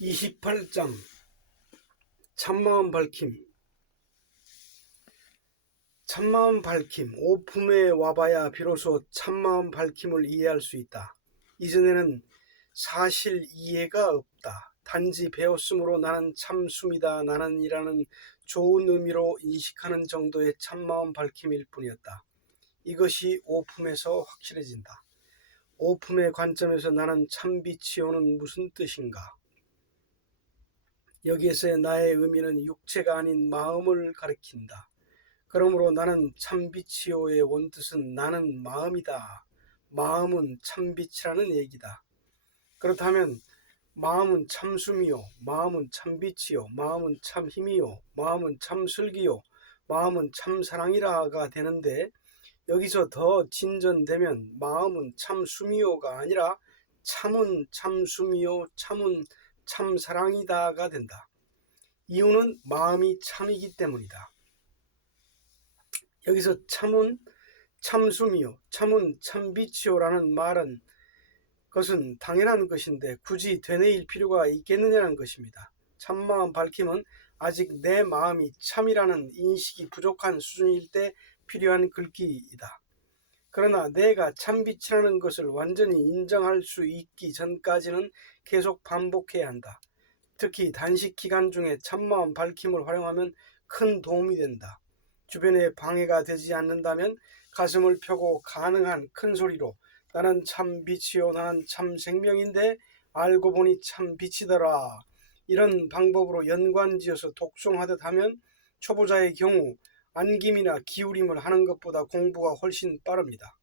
28장 참마음 밝힘. 참마음 밝힘. 오품에 와봐야 비로소 참마음 밝힘을 이해할 수 있다. 이전에는 사실 이해가 없다. 단지 배웠으므로 나는 참숨이다, 나는 이라는 좋은 의미로 인식하는 정도의 참마음 밝힘일 뿐이었다. 이것이 오품에서 확실해진다. 오품의 관점에서 나는 참빛이요는 무슨 뜻인가? 여기에서의 나의 의미는 육체가 아닌 마음을 가리킨다. 그러므로 나는 참빛이요의 원뜻은 나는 마음이다. 마음은 참빛이라는 얘기다. 그렇다면 마음은 참숨이요, 마음은 참빛이요, 마음은 참힘이요, 마음은 참슬기요, 마음은 참사랑이라가 되는데, 여기서 더 진전되면 마음은 참숨이요가 아니라 참은 참숨이요, 참은 참사랑이다가 된다. 이유는 마음이 참이기 때문이다. 여기서 참은 참숨이요, 참은 참빛이요라는 말은 것은 당연한 것인데 굳이 되뇌일 필요가 있겠느냐는 것입니다. 참마음 밝힘은 아직 내 마음이 참이라는 인식이 부족한 수준일 때 필요한 글귀이다. 그러나 내가 참빛이라는 것을 완전히 인정할 수 있기 전까지는 계속 반복해야 한다. 특히 단식 기간 중에 참마음 밝힘을 활용하면 큰 도움이 된다. 주변에 방해가 되지 않는다면 가슴을 펴고 가능한 큰 소리로 나는 참 빛이요, 나는 참 생명인데 알고 보니 참 빛이더라, 이런 방법으로 연관지어서 독송하듯 하면 초보자의 경우 안김이나 기울임을 하는 것보다 공부가 훨씬 빠릅니다.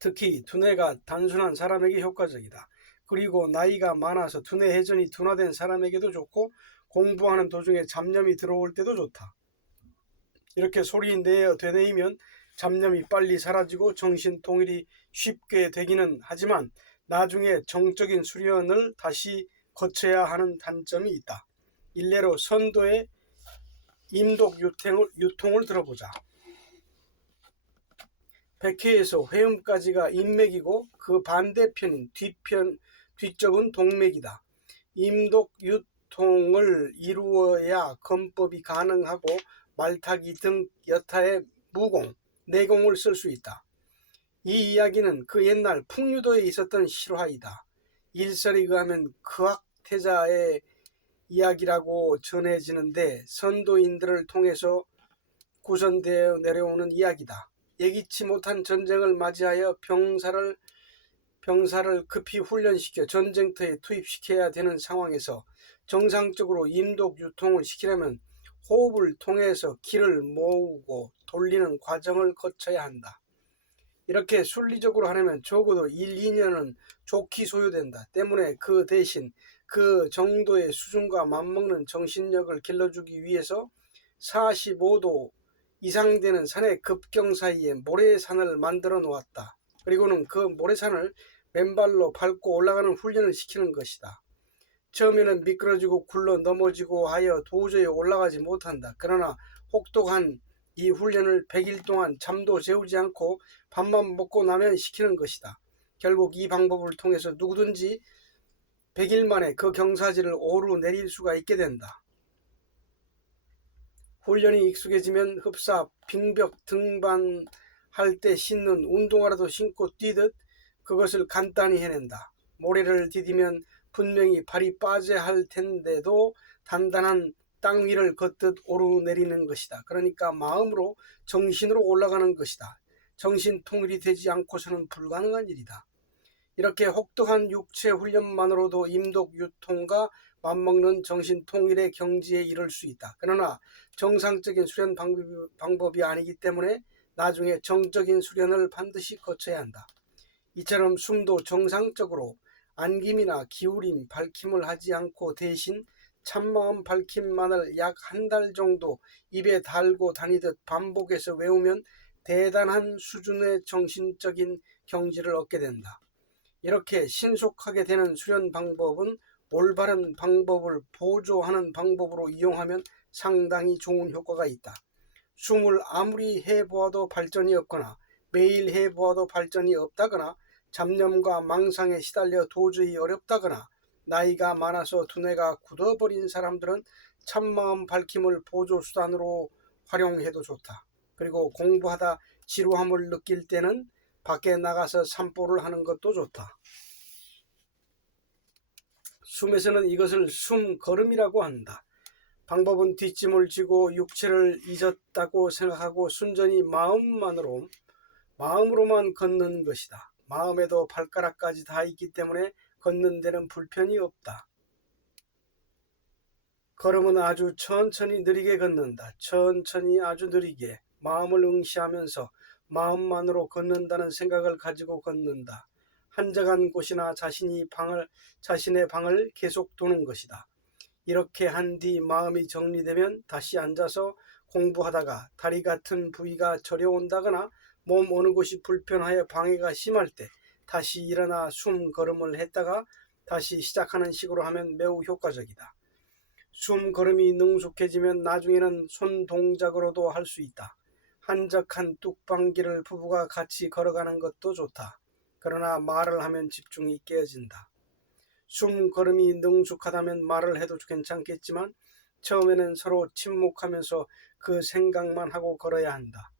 특히 두뇌가 단순한 사람에게 효과적이다. 그리고 나이가 많아서 두뇌 회전이 둔화된 사람에게도 좋고 공부하는 도중에 잡념이 들어올 때도 좋다. 이렇게 소리 내어 되뇌이면 잡념이 빨리 사라지고 정신 통일이 쉽게 되기는 하지만 나중에 정적인 수련을 다시 거쳐야 하는 단점이 있다. 일례로 선도의 임독 유통을 들어보자. 백회에서 회음까지가 인맥이고 그 반대편인 뒤쪽은 동맥이다. 임독 유통을 이루어야 건법이 가능하고 말타기 등 여타의 무공, 내공을 쓸 수 있다. 이 이야기는 그 옛날 풍류도에 있었던 실화이다. 일설에 의하면 그악태자의 이야기라고 전해지는데 선도인들을 통해서 구성되어 내려오는 이야기다. 예기치 못한 전쟁을 맞이하여 병사를 급히 훈련시켜 전쟁터에 투입시켜야 되는 상황에서 정상적으로 임독 유통을 시키려면 호흡을 통해서 기를 모으고 돌리는 과정을 거쳐야 한다. 이렇게 순리적으로 하려면 적어도 1, 2년은 좋게 소요된다. 때문에 그 대신 그 정도의 수준과 맞먹는 정신력을 길러주기 위해서 45도 이상 되는 산의 급경 사이에 모래산을 만들어 놓았다. 그리고는 그 모래산을 맨발로 밟고 올라가는 훈련을 시키는 것이다. 처음에는 미끄러지고 굴러 넘어지고 하여 도저히 올라가지 못한다. 그러나 혹독한 이 훈련을 100일 동안 잠도 재우지 않고 밥만 먹고 나면 시키는 것이다. 결국 이 방법을 통해서 누구든지 100일 만에 그 경사지를 오르내릴 수가 있게 된다. 훈련이 익숙해지면 흡사, 빙벽 등반할 때 신는 운동화라도 신고 뛰듯 그것을 간단히 해낸다. 모래를 디디면 분명히 발이 빠져야 할 텐데도 단단한 땅 위를 걷듯 오르내리는 것이다. 그러니까 마음으로 정신으로 올라가는 것이다. 정신 통일이 되지 않고서는 불가능한 일이다. 이렇게 혹독한 육체 훈련만으로도 임독 유통과 맞먹는 정신 통일의 경지에 이를 수 있다. 그러나 정상적인 수련 방법이 아니기 때문에 나중에 정적인 수련을 반드시 거쳐야 한다. 이처럼 숨도 정상적으로 안김이나 기울임, 밝힘을 하지 않고 대신 참마음 밝힘만을 약 한 달 정도 입에 달고 다니듯 반복해서 외우면 대단한 수준의 정신적인 경지를 얻게 된다. 이렇게 신속하게 되는 수련 방법은 올바른 방법을 보조하는 방법으로 이용하면 상당히 좋은 효과가 있다. 숨을 아무리 해보아도 발전이 없거나 매일 해보아도 발전이 없다거나 잡념과 망상에 시달려 도저히 어렵다거나 나이가 많아서 두뇌가 굳어버린 사람들은 참마음 밝힘을 보조수단으로 활용해도 좋다. 그리고 공부하다 지루함을 느낄 때는 밖에 나가서 산보를 하는 것도 좋다. 숨에서는 이것을 숨걸음이라고 한다. 방법은 뒷짐을 지고 육체를 잊었다고 생각하고 순전히 마음으로만 걷는 것이다. 마음에도 발가락까지 다 있기 때문에 걷는 데는 불편이 없다. 걸음은 아주 천천히 느리게 걷는다. 천천히 아주 느리게 마음을 응시하면서 마음만으로 걷는다는 생각을 가지고 걷는다. 한적한 곳이나 자신의 방을 계속 도는 것이다. 이렇게 한 뒤 마음이 정리되면 다시 앉아서 공부하다가 다리 같은 부위가 저려온다거나 몸 어느 곳이 불편하여 방해가 심할 때 다시 일어나 숨 걸음을 했다가 다시 시작하는 식으로 하면 매우 효과적이다. 숨 걸음이 능숙해지면 나중에는 손 동작으로도 할 수 있다. 한적한 뚝방길을 부부가 같이 걸어가는 것도 좋다. 그러나 말을 하면 집중이 깨어진다. 숨 걸음이 능숙하다면 말을 해도 괜찮겠지만 처음에는 서로 침묵하면서 그 생각만 하고 걸어야 한다.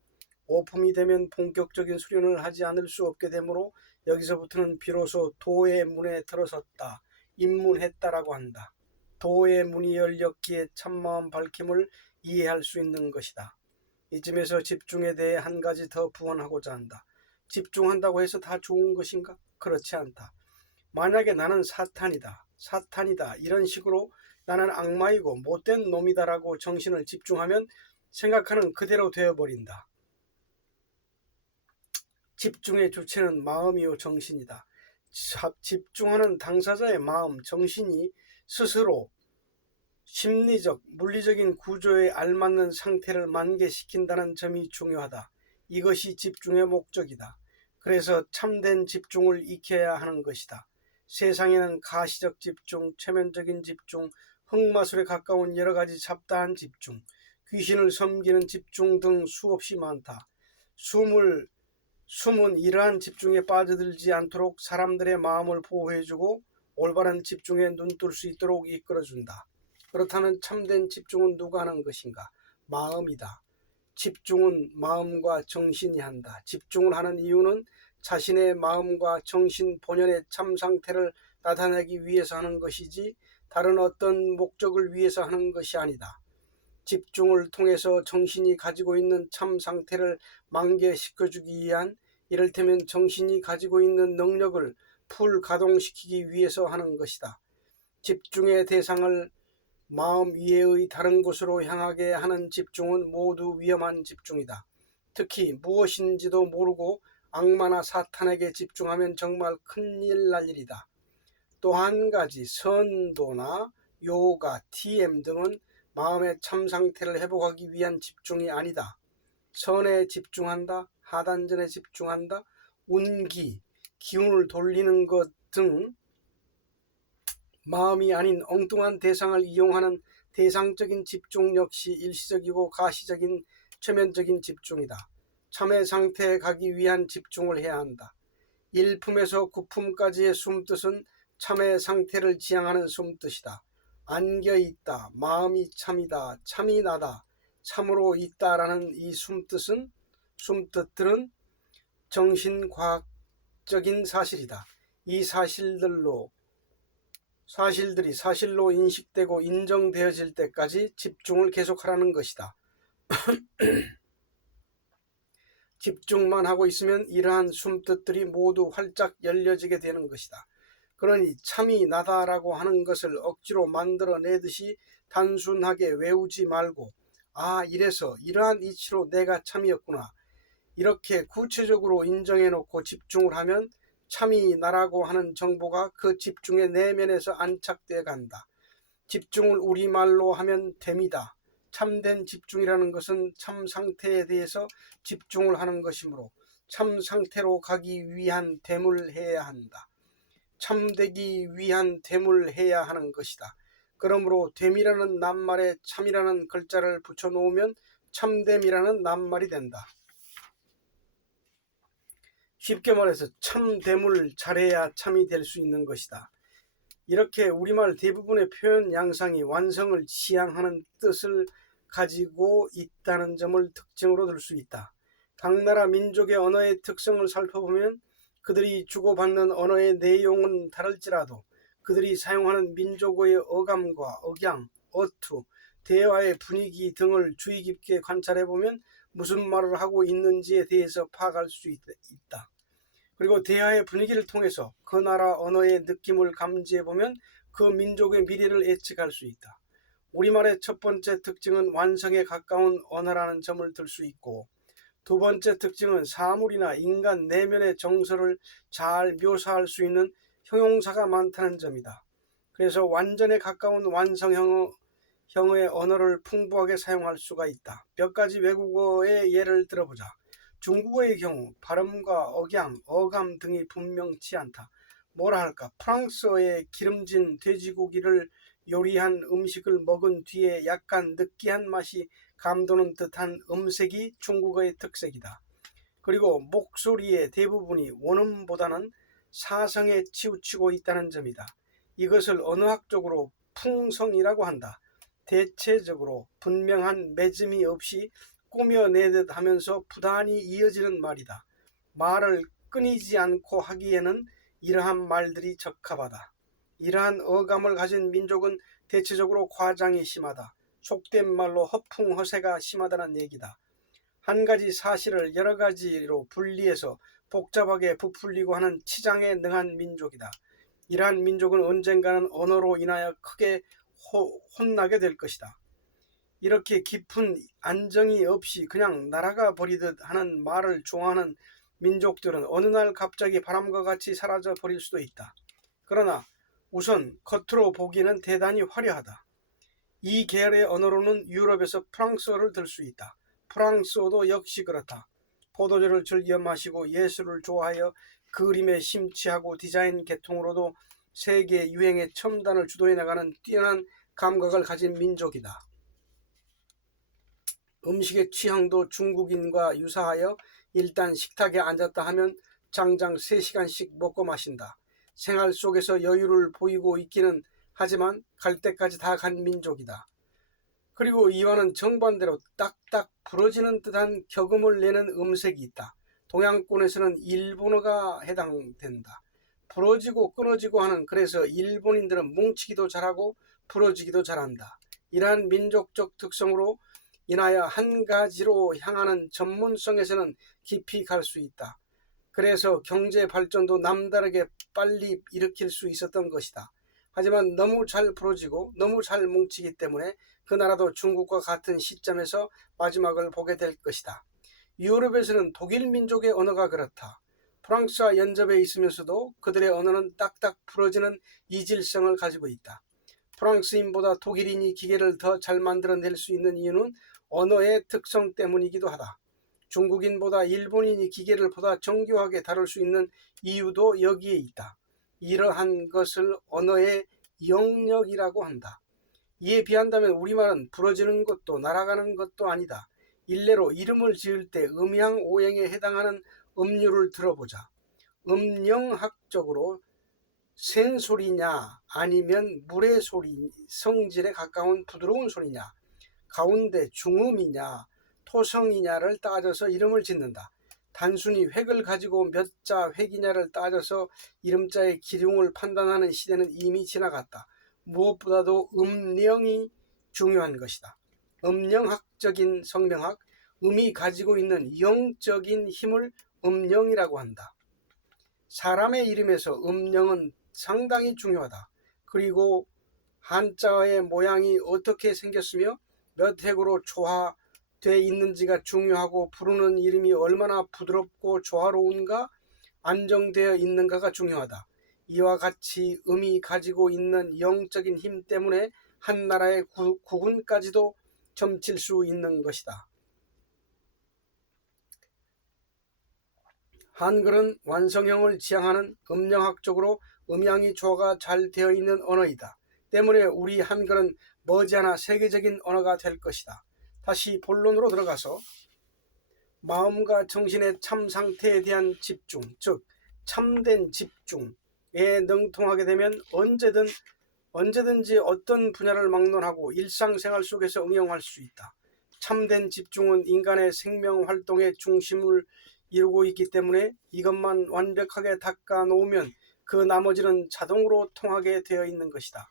오품이 되면 본격적인 수련을 하지 않을 수 없게 되므로 여기서부터는 비로소 도의 문에 들어섰다, 입문했다라고 한다. 도의 문이 열렸기에 참마음 밝힘을 이해할 수 있는 것이다. 이쯤에서 집중에 대해 한 가지 더 부언하고자 한다. 집중한다고 해서 다 좋은 것인가? 그렇지 않다. 만약에 나는 사탄이다 이런 식으로 나는 악마이고 못된 놈이다라고 정신을 집중하면 생각하는 그대로 되어버린다. 집중의 주체는 마음이요 정신이다. 집중하는 당사자의 마음, 정신이 스스로 심리적, 물리적인 구조에 알맞는 상태를 만개시킨다는 점이 중요하다. 이것이 집중의 목적이다. 그래서 참된 집중을 익혀야 하는 것이다. 세상에는 가시적 집중, 최면적인 집중, 흑마술에 가까운 여러 가지 잡다한 집중, 귀신을 섬기는 집중 등 수없이 많다. 숨은 이러한 집중에 빠져들지 않도록 사람들의 마음을 보호해주고 올바른 집중에 눈뜰 수 있도록 이끌어준다. 그렇다면 참된 집중은 누가 하는 것인가? 마음이다. 집중은 마음과 정신이 한다. 집중을 하는 이유는 자신의 마음과 정신 본연의 참 상태를 나타내기 위해서 하는 것이지 다른 어떤 목적을 위해서 하는 것이 아니다. 집중을 통해서 정신이 가지고 있는 참 상태를 만개시켜주기 위한, 이를테면 정신이 가지고 있는 능력을 풀 가동시키기 위해서 하는 것이다. 집중의 대상을 마음 이외의 다른 곳으로 향하게 하는 집중은 모두 위험한 집중이다. 특히 무엇인지도 모르고 악마나 사탄에게 집중하면 정말 큰일 날 일이다. 또 한 가지, 선도나 요가, TM 등은 마음의 참 상태를 회복하기 위한 집중이 아니다. 선에 집중한다, 하단전에 집중한다, 운기, 기운을 돌리는 것 등 마음이 아닌 엉뚱한 대상을 이용하는 대상적인 집중 역시 일시적이고 가시적인 최면적인 집중이다. 참의 상태에 가기 위한 집중을 해야 한다. 1품에서 9품까지의 숨뜻은 참의 상태를 지향하는 숨뜻이다. 안겨있다, 마음이 참이다, 참이 나다, 참으로 있다라는 이 숨뜻들은 정신과학적인 사실이다. 이 사실들이 사실로 인식되고 인정되어질 때까지 집중을 계속하라는 것이다. 집중만 하고 있으면 이러한 숨뜻들이 모두 활짝 열려지게 되는 것이다. 그러니 참이 나다라고 하는 것을 억지로 만들어내듯이 단순하게 외우지 말고 이래서 이러한 이치로 내가 참이었구나, 이렇게 구체적으로 인정해놓고 집중을 하면 참이 나라고 하는 정보가 그 집중의 내면에서 안착되어 간다. 집중을 우리말로 하면 됨이다. 참된 집중이라는 것은 참 상태에 대해서 집중을 하는 것이므로 참 상태로 가기 위한 됨을 해야 한다. 참되기 위한 됨을 해야 하는 것이다. 그러므로 됨이라는 낱말에 참이라는 글자를 붙여놓으면 참됨이라는 낱말이 된다. 쉽게 말해서 참됨을 잘해야 참이 될 수 있는 것이다. 이렇게 우리말 대부분의 표현 양상이 완성을 지향하는 뜻을 가지고 있다는 점을 특징으로 들 수 있다. 각 나라 민족의 언어의 특성을 살펴보면 그들이 주고받는 언어의 내용은 다를지라도 그들이 사용하는 민족어의 어감과 억양, 어투, 대화의 분위기 등을 주의 깊게 관찰해보면 무슨 말을 하고 있는지에 대해서 파악할 수 있다. 그리고 대화의 분위기를 통해서 그 나라 언어의 느낌을 감지해보면 그 민족의 미래를 예측할 수 있다. 우리말의 첫 번째 특징은 완성에 가까운 언어라는 점을 들 수 있고, 두 번째 특징은 사물이나 인간 내면의 정서를 잘 묘사할 수 있는 형용사가 많다는 점이다. 그래서 완전에 가까운 완성형의 언어를 풍부하게 사용할 수가 있다. 몇 가지 외국어의 예를 들어보자. 중국어의 경우 발음과 억양, 어감 등이 분명치 않다. 뭐라 할까? 프랑스어의 기름진 돼지고기를 요리한 음식을 먹은 뒤에 약간 느끼한 맛이 감도는 듯한 음색이 중국어의 특색이다. 그리고 목소리의 대부분이 원음보다는 사성에 치우치고 있다는 점이다. 이것을 언어학적으로 풍성이라고 한다. 대체적으로 분명한 매짐이 없이 꾸며내듯 하면서 부단히 이어지는 말이다. 말을 끊이지 않고 하기에는 이러한 말들이 적합하다. 이러한 어감을 가진 민족은 대체적으로 과장이 심하다. 속된 말로 허풍 허세가 심하다는 얘기다. 한 가지 사실을 여러 가지로 분리해서 복잡하게 부풀리고 하는 치장에 능한 민족이다. 이러한 민족은 언젠가는 언어로 인하여 크게 혼나게 될 것이다. 이렇게 깊은 안정이 없이 그냥 날아가 버리듯 하는 말을 좋아하는 민족들은 어느 날 갑자기 바람과 같이 사라져 버릴 수도 있다. 그러나 우선 겉으로 보기에는 대단히 화려하다. 이 계열의 언어로는 유럽에서 프랑스어를 들 수 있다. 프랑스어도 역시 그렇다. 포도주를 즐겨 마시고 예술을 좋아하여 그림에 심취하고 디자인 계통으로도 세계 유행의 첨단을 주도해 나가는 뛰어난 감각을 가진 민족이다. 음식의 취향도 중국인과 유사하여 일단 식탁에 앉았다 하면 장장 3시간씩 먹고 마신다. 생활 속에서 여유를 보이고 있기는 하지만 갈 때까지 다 간 민족이다. 그리고 이와는 정반대로 딱딱 부러지는 듯한 격음을 내는 음색이 있다. 동양권에서는 일본어가 해당된다. 부러지고 끊어지고 하는, 그래서 일본인들은 뭉치기도 잘하고 부러지기도 잘한다. 이러한 민족적 특성으로 인하여 한 가지로 향하는 전문성에서는 깊이 갈 수 있다. 그래서 경제 발전도 남다르게 빨리 일으킬 수 있었던 것이다. 하지만 너무 잘 부러지고 너무 잘 뭉치기 때문에 그 나라도 중국과 같은 시점에서 마지막을 보게 될 것이다. 유럽에서는 독일 민족의 언어가 그렇다. 프랑스와 연접해 있으면서도 그들의 언어는 딱딱 부러지는 이질성을 가지고 있다. 프랑스인보다 독일인이 기계를 더 잘 만들어낼 수 있는 이유는 언어의 특성 때문이기도 하다. 중국인보다 일본인이 기계를 보다 정교하게 다룰 수 있는 이유도 여기에 있다. 이러한 것을 언어의 영역이라고 한다. 이에 비한다면 우리말은 부러지는 것도 날아가는 것도 아니다. 일례로 이름을 지을 때 음양 오행에 해당하는 음류를 들어보자. 음영학적으로 샌소리냐 아니면 물의 소리, 성질에 가까운 부드러운 소리냐, 가운데 중음이냐 토성이냐를 따져서 이름을 짓는다. 단순히 획을 가지고 몇 자 획이냐를 따져서 이름자의 기륭을 판단하는 시대는 이미 지나갔다. 무엇보다도 음령이 중요한 것이다. 음령학적인 성명학, 음이 가지고 있는 영적인 힘을 음령이라고 한다. 사람의 이름에서 음령은 상당히 중요하다. 그리고 한자의 모양이 어떻게 생겼으며 몇 획으로 조화되어 있는지가 중요하고 부르는 이름이 얼마나 부드럽고 조화로운가 안정되어 있는가가 중요하다. 이와 같이 음이 가지고 있는 영적인 힘 때문에 한 나라의 국운까지도 점칠 수 있는 것이다. 한글은 완성형을 지향하는 음영학적으로 음양이 조화가 잘 되어 있는 언어이다. 때문에 우리 한글은 머지않아 세계적인 언어가 될 것이다. 다시 본론으로 들어가서 마음과 정신의 참 상태에 대한 집중, 즉 참된 집중, 능통하게 되면 언제든지 어떤 분야를 막론하고 일상생활 속에서 응용할 수 있다. 참된 집중은 인간의 생명 활동의 중심을 이루고 있기 때문에 이것만 완벽하게 닦아 놓으면 그 나머지는 자동으로 통하게 되어 있는 것이다.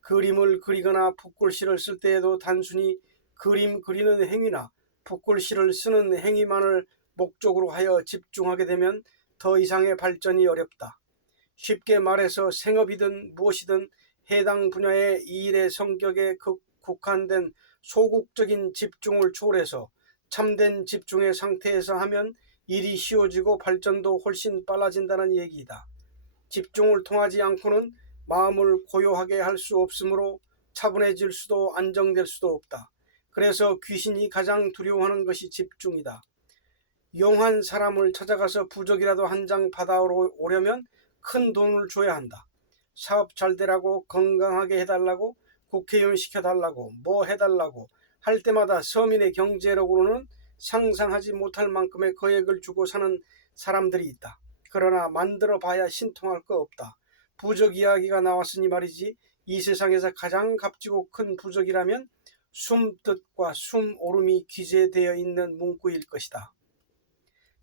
그림을 그리거나 붓글씨를 쓸 때에도 단순히 그림 그리는 행위나 붓글씨를 쓰는 행위만을 목적으로 하여 집중하게 되면 더 이상의 발전이 어렵다. 쉽게 말해서 생업이든 무엇이든 해당 분야의 이 일의 성격에 국한된 소극적인 집중을 초월해서 참된 집중의 상태에서 하면 일이 쉬워지고 발전도 훨씬 빨라진다는 얘기이다. 집중을 통하지 않고는 마음을 고요하게 할 수 없으므로 차분해질 수도 안정될 수도 없다. 그래서 귀신이 가장 두려워하는 것이 집중이다. 용한 사람을 찾아가서 부적이라도 한 장 받아오려면 큰 돈을 줘야 한다. 사업 잘 되라고, 건강하게 해달라고, 국회의원 시켜달라고, 뭐 해달라고 할 때마다 서민의 경제력으로는 상상하지 못할 만큼의 거액을 주고 사는 사람들이 있다. 그러나 만들어 봐야 신통할 거 없다. 부적 이야기가 나왔으니 말이지, 이 세상에서 가장 값지고 큰 부적이라면 숨뜻과 숨오름이 기재되어 있는 문구일 것이다.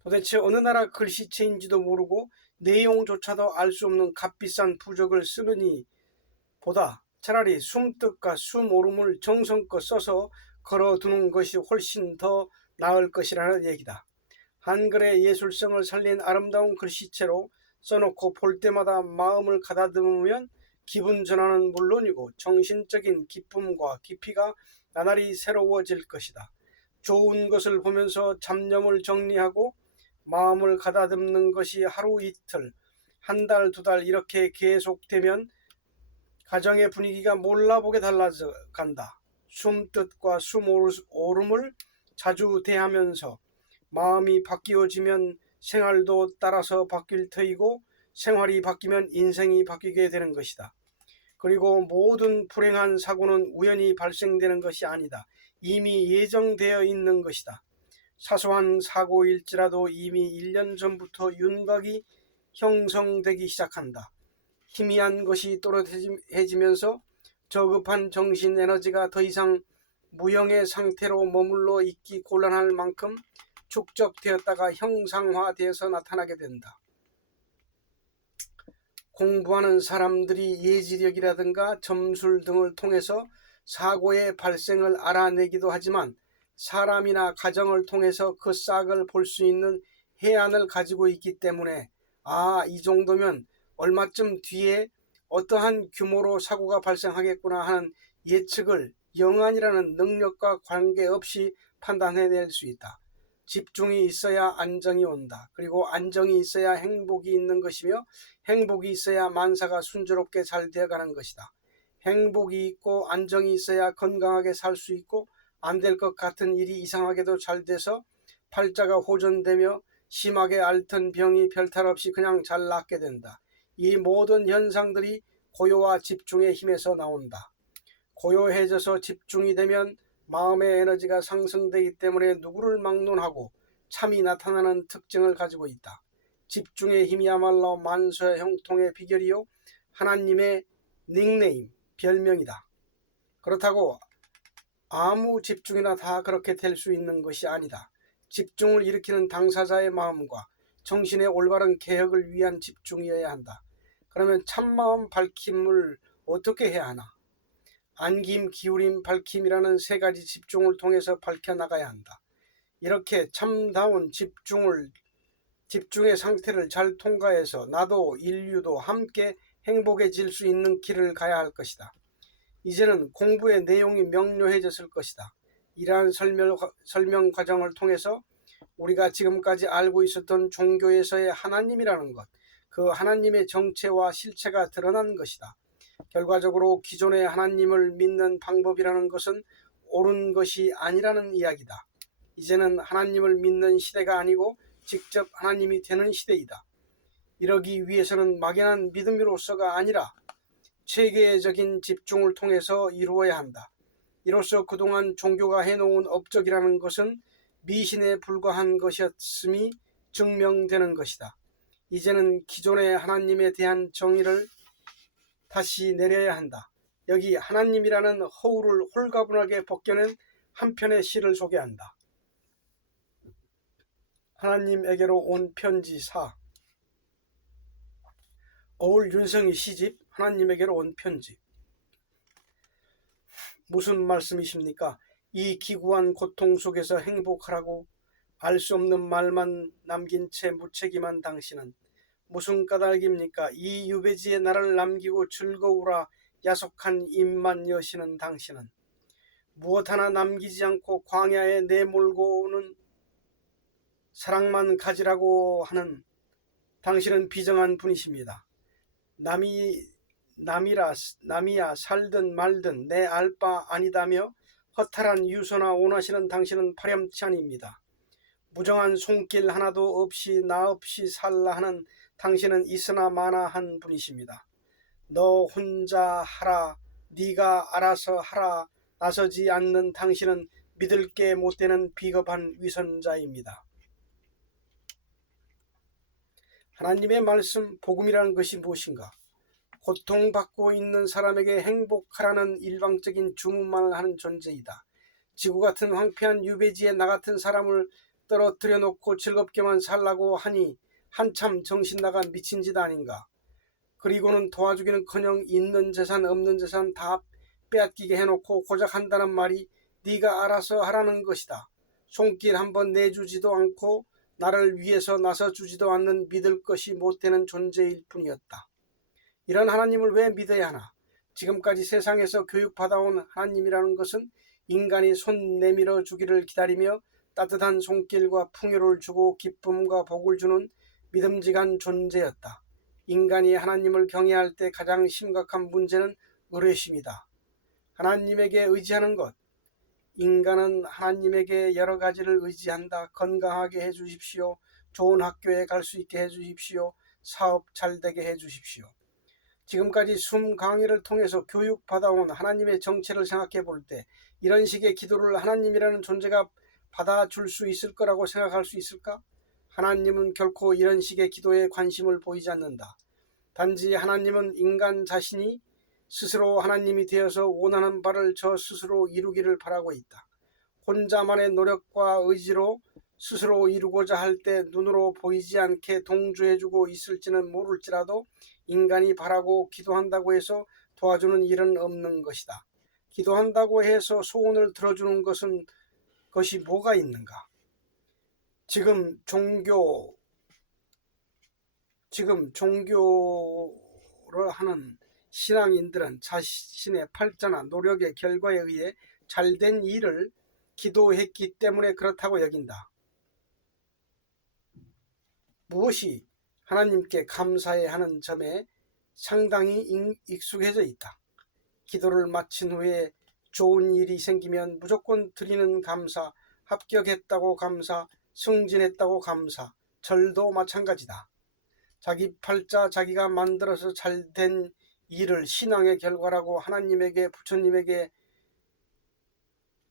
도대체 어느 나라 글씨체인지도 모르고 내용조차도 알 수 없는 값비싼 부적을 쓰느니 보다 차라리 숨뜻과 숨오름을 정성껏 써서 걸어두는 것이 훨씬 더 나을 것이라는 얘기다. 한글의 예술성을 살린 아름다운 글씨체로 써놓고 볼 때마다 마음을 가다듬으면 기분 전환은 물론이고 정신적인 기쁨과 깊이가 나날이 새로워질 것이다. 좋은 것을 보면서 잡념을 정리하고 마음을 가다듬는 것이 하루 이틀, 한 달, 두 달 이렇게 계속되면 가정의 분위기가 몰라보게 달라져 간다. 숨뜻과 숨오름을 자주 대하면서 마음이 바뀌어지면 생활도 따라서 바뀔 터이고 생활이 바뀌면 인생이 바뀌게 되는 것이다. 그리고 모든 불행한 사고는 우연히 발생되는 것이 아니다. 이미 예정되어 있는 것이다. 사소한 사고일지라도 이미 1년 전부터 윤곽이 형성되기 시작한다. 희미한 것이 또렷해지면서 저급한 정신 에너지가 더 이상 무형의 상태로 머물러 있기 곤란할 만큼 축적되었다가 형상화되어서 나타나게 된다. 공부하는 사람들이 예지력이라든가 점술 등을 통해서 사고의 발생을 알아내기도 하지만 사람이나 가정을 통해서 그 싹을 볼 수 있는 해안을 가지고 있기 때문에 이 정도면 얼마쯤 뒤에 어떠한 규모로 사고가 발생하겠구나 하는 예측을 영안이라는 능력과 관계없이 판단해낼 수 있다. 집중이 있어야 안정이 온다. 그리고 안정이 있어야 행복이 있는 것이며 행복이 있어야 만사가 순조롭게 잘 되어가는 것이다. 행복이 있고 안정이 있어야 건강하게 살 수 있고 안 될 것 같은 일이 이상하게도 잘 돼서 팔자가 호전되며 심하게 앓던 병이 별탈 없이 그냥 잘 낫게 된다. 이 모든 현상들이 고요와 집중의 힘에서 나온다. 고요해져서 집중이 되면 마음의 에너지가 상승되기 때문에 누구를 막론하고 참이 나타나는 특징을 가지고 있다. 집중의 힘이야말로 만수의 형통의 비결이요 하나님의 닉네임, 별명이다. 그렇다고 아무 집중이나 다 그렇게 될 수 있는 것이 아니다. 집중을 일으키는 당사자의 마음과 정신의 올바른 개혁을 위한 집중이어야 한다. 그러면 참마음 밝힘을 어떻게 해야 하나? 안김, 기울임, 밝힘이라는 세 가지 집중을 통해서 밝혀나가야 한다. 이렇게 참다운 집중의 상태를 잘 통과해서 나도 인류도 함께 행복해질 수 있는 길을 가야 할 것이다. 이제는 공부의 내용이 명료해졌을 것이다. 이러한 설명 과정을 통해서 우리가 지금까지 알고 있었던 종교에서의 하나님이라는 것, 그 하나님의 정체와 실체가 드러난 것이다. 결과적으로 기존의 하나님을 믿는 방법이라는 것은 옳은 것이 아니라는 이야기다. 이제는 하나님을 믿는 시대가 아니고 직접 하나님이 되는 시대이다. 이러기 위해서는 막연한 믿음으로서가 아니라 체계적인 집중을 통해서 이루어야 한다. 이로써 그동안 종교가 해놓은 업적이라는 것은 미신에 불과한 것이었음이 증명되는 것이다. 이제는 기존의 하나님에 대한 정의를 다시 내려야 한다. 여기 하나님이라는 허울을 홀가분하게 벗겨낸 한 편의 시를 소개한다. 하나님에게로 온 편지 4. 어울 윤성희 시집 하나님에게로 온 편지. 무슨 말씀이십니까? 이 기구한 고통 속에서 행복하라고 알 수 없는 말만 남긴 채 무책임한 당신은 무슨 까닭입니까? 이 유배지에 나를 남기고 즐거우라 야속한 입만 여시는 당신은 무엇 하나 남기지 않고 광야에 내몰고는 사랑만 가지라고 하는 당신은 비정한 분이십니다. 남이야 살든 말든 내 알 바 아니다며 허탈한 유서나 원하시는 당신은 파렴치한입니다. 무정한 손길 하나도 없이 나 없이 살라 하는 당신은 있으나 마나한 분이십니다. 너 혼자 하라, 네가 알아서 하라 나서지 않는 당신은 믿을 게 못되는 비겁한 위선자입니다. 하나님의 말씀, 복음이라는 것이 무엇인가? 고통받고 있는 사람에게 행복하라는 일방적인 주문만을 하는 존재이다. 지구 같은 황폐한 유배지에 나 같은 사람을 떨어뜨려 놓고 즐겁게만 살라고 하니 한참 정신 나간 미친 짓 아닌가. 그리고는 도와주기는커녕 있는 재산 없는 재산 다 빼앗기게 해놓고 고작 한다는 말이 네가 알아서 하라는 것이다. 손길 한번 내주지도 않고 나를 위해서 나서주지도 않는 믿을 것이 못되는 존재일 뿐이었다. 이런 하나님을 왜 믿어야 하나? 지금까지 세상에서 교육받아온 하나님이라는 것은 인간이 손 내밀어 주기를 기다리며 따뜻한 손길과 풍요를 주고 기쁨과 복을 주는 믿음직한 존재였다. 인간이 하나님을 경외할 때 가장 심각한 문제는 의뢰심이다. 하나님에게 의지하는 것. 인간은 하나님에게 여러 가지를 의지한다. 건강하게 해주십시오. 좋은 학교에 갈 수 있게 해주십시오. 사업 잘 되게 해주십시오. 지금까지 숨 강의를 통해서 교육받아온 하나님의 정체를 생각해 볼 때 이런 식의 기도를 하나님이라는 존재가 받아줄 수 있을 거라고 생각할 수 있을까? 하나님은 결코 이런 식의 기도에 관심을 보이지 않는다. 단지 하나님은 인간 자신이 스스로 하나님이 되어서 원하는 바를 저 스스로 이루기를 바라고 있다. 혼자만의 노력과 의지로 스스로 이루고자 할 때 눈으로 보이지 않게 동조해주고 있을지는 모를지라도 인간이 바라고 기도한다고 해서 도와주는 일은 없는 것이다. 기도한다고 해서 소원을 들어주는 것이 뭐가 있는가? 지금 종교를 하는 신앙인들은 자신의 팔자나 노력의 결과에 의해 잘된 일을 기도했기 때문에 그렇다고 여긴다. 무엇이 하나님께 감사해야 하는 점에 상당히 익숙해져 있다. 기도를 마친 후에 좋은 일이 생기면 무조건 드리는 감사, 합격했다고 감사, 승진했다고 감사, 절도 마찬가지다. 자기 팔자 자기가 만들어서 잘된 일을 신앙의 결과라고 하나님에게 부처님에게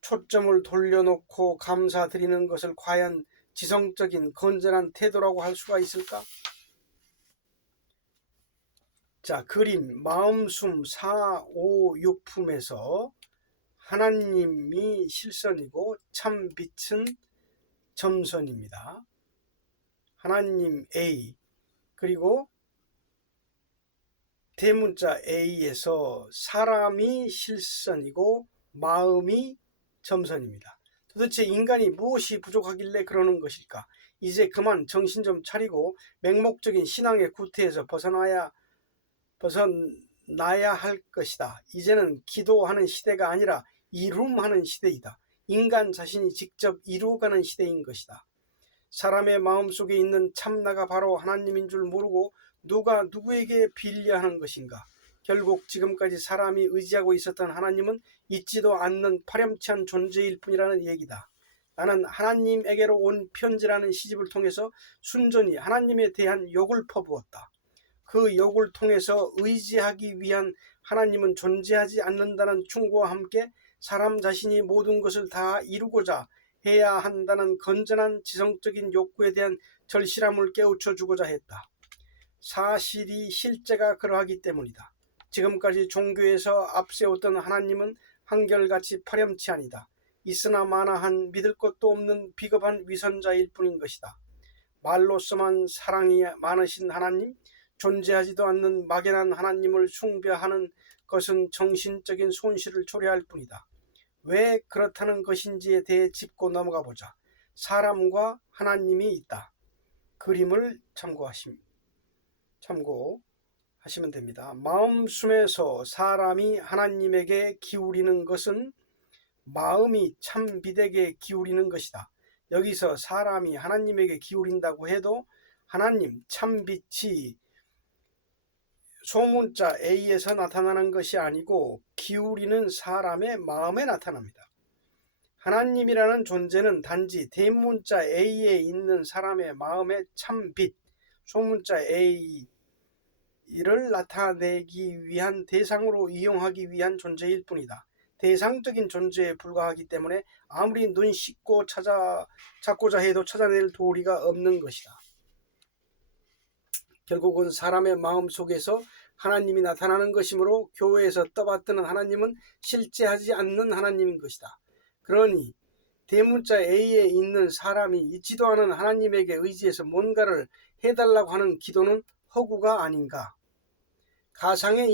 초점을 돌려놓고 감사드리는 것을 과연 지성적인 건전한 태도라고 할 수가 있을까? 자, 그림 마음숨 4, 5, 6품에서 하나님이 실선이고 참 빛은 점선입니다. 하나님 A 그리고 대문자 A에서 사람이 실선이고 마음이 점선입니다. 도대체 인간이 무엇이 부족하길래 그러는 것일까? 이제 그만 정신 좀 차리고 맹목적인 신앙의 구태에서 벗어나야 할 것이다. 이제는 기도하는 시대가 아니라 이룸하는 시대이다. 인간 자신이 직접 이루어가는 시대인 것이다. 사람의 마음속에 있는 참나가 바로 하나님인 줄 모르고 누가 누구에게 빌려하는 것인가? 결국 지금까지 사람이 의지하고 있었던 하나님은 있지도 않는 파렴치한 존재일 뿐이라는 얘기다. 나는 하나님에게로 온 편지라는 시집을 통해서 순전히 하나님에 대한 욕을 퍼부었다. 그 욕을 통해서 의지하기 위한 하나님은 존재하지 않는다는 충고와 함께 사람 자신이 모든 것을 다 이루고자 해야 한다는 건전한 지성적인 욕구에 대한 절실함을 깨우쳐 주고자 했다. 사실이 실제가 그러하기 때문이다. 지금까지 종교에서 앞세웠던 하나님은 한결같이 파렴치 아니다. 있으나 마나한 믿을 것도 없는 비겁한 위선자일 뿐인 것이다. 말로서만 사랑이 많으신 하나님, 존재하지도 않는 막연한 하나님을 숭배하는 것은 정신적인 손실을 초래할 뿐이다. 왜 그렇다는 것인지에 대해 짚고 넘어가 보자. 사람과 하나님이 있다. 그림을 참고하시면 됩니다. 마음숨에서 사람이 하나님에게 기울이는 것은 마음이 참빛에게 기울이는 것이다. 여기서 사람이 하나님에게 기울인다고 해도 하나님 참빛이 소문자 A에서 나타나는 것이 아니고 기울이는 사람의 마음에 나타납니다. 하나님이라는 존재는 단지 대문자 A에 있는 사람의 마음의 참빛, 소문자 A를 나타내기 위한 대상으로 이용하기 위한 존재일 뿐이다. 대상적인 존재에 불과하기 때문에 아무리 눈 씻고 찾고자 해도 찾아낼 도리가 없는 것이다. 결국은 사람의 마음 속에서 하나님이 나타나는 것이므로 교회에서 떠받드는 하나님은 실제하지 않는 하나님인 것이다. 그러니 대문자 A에 있는 사람이 있지도 않은 하나님에게 의지해서 뭔가를 해달라고 하는 기도는 허구가 아닌가. 가상의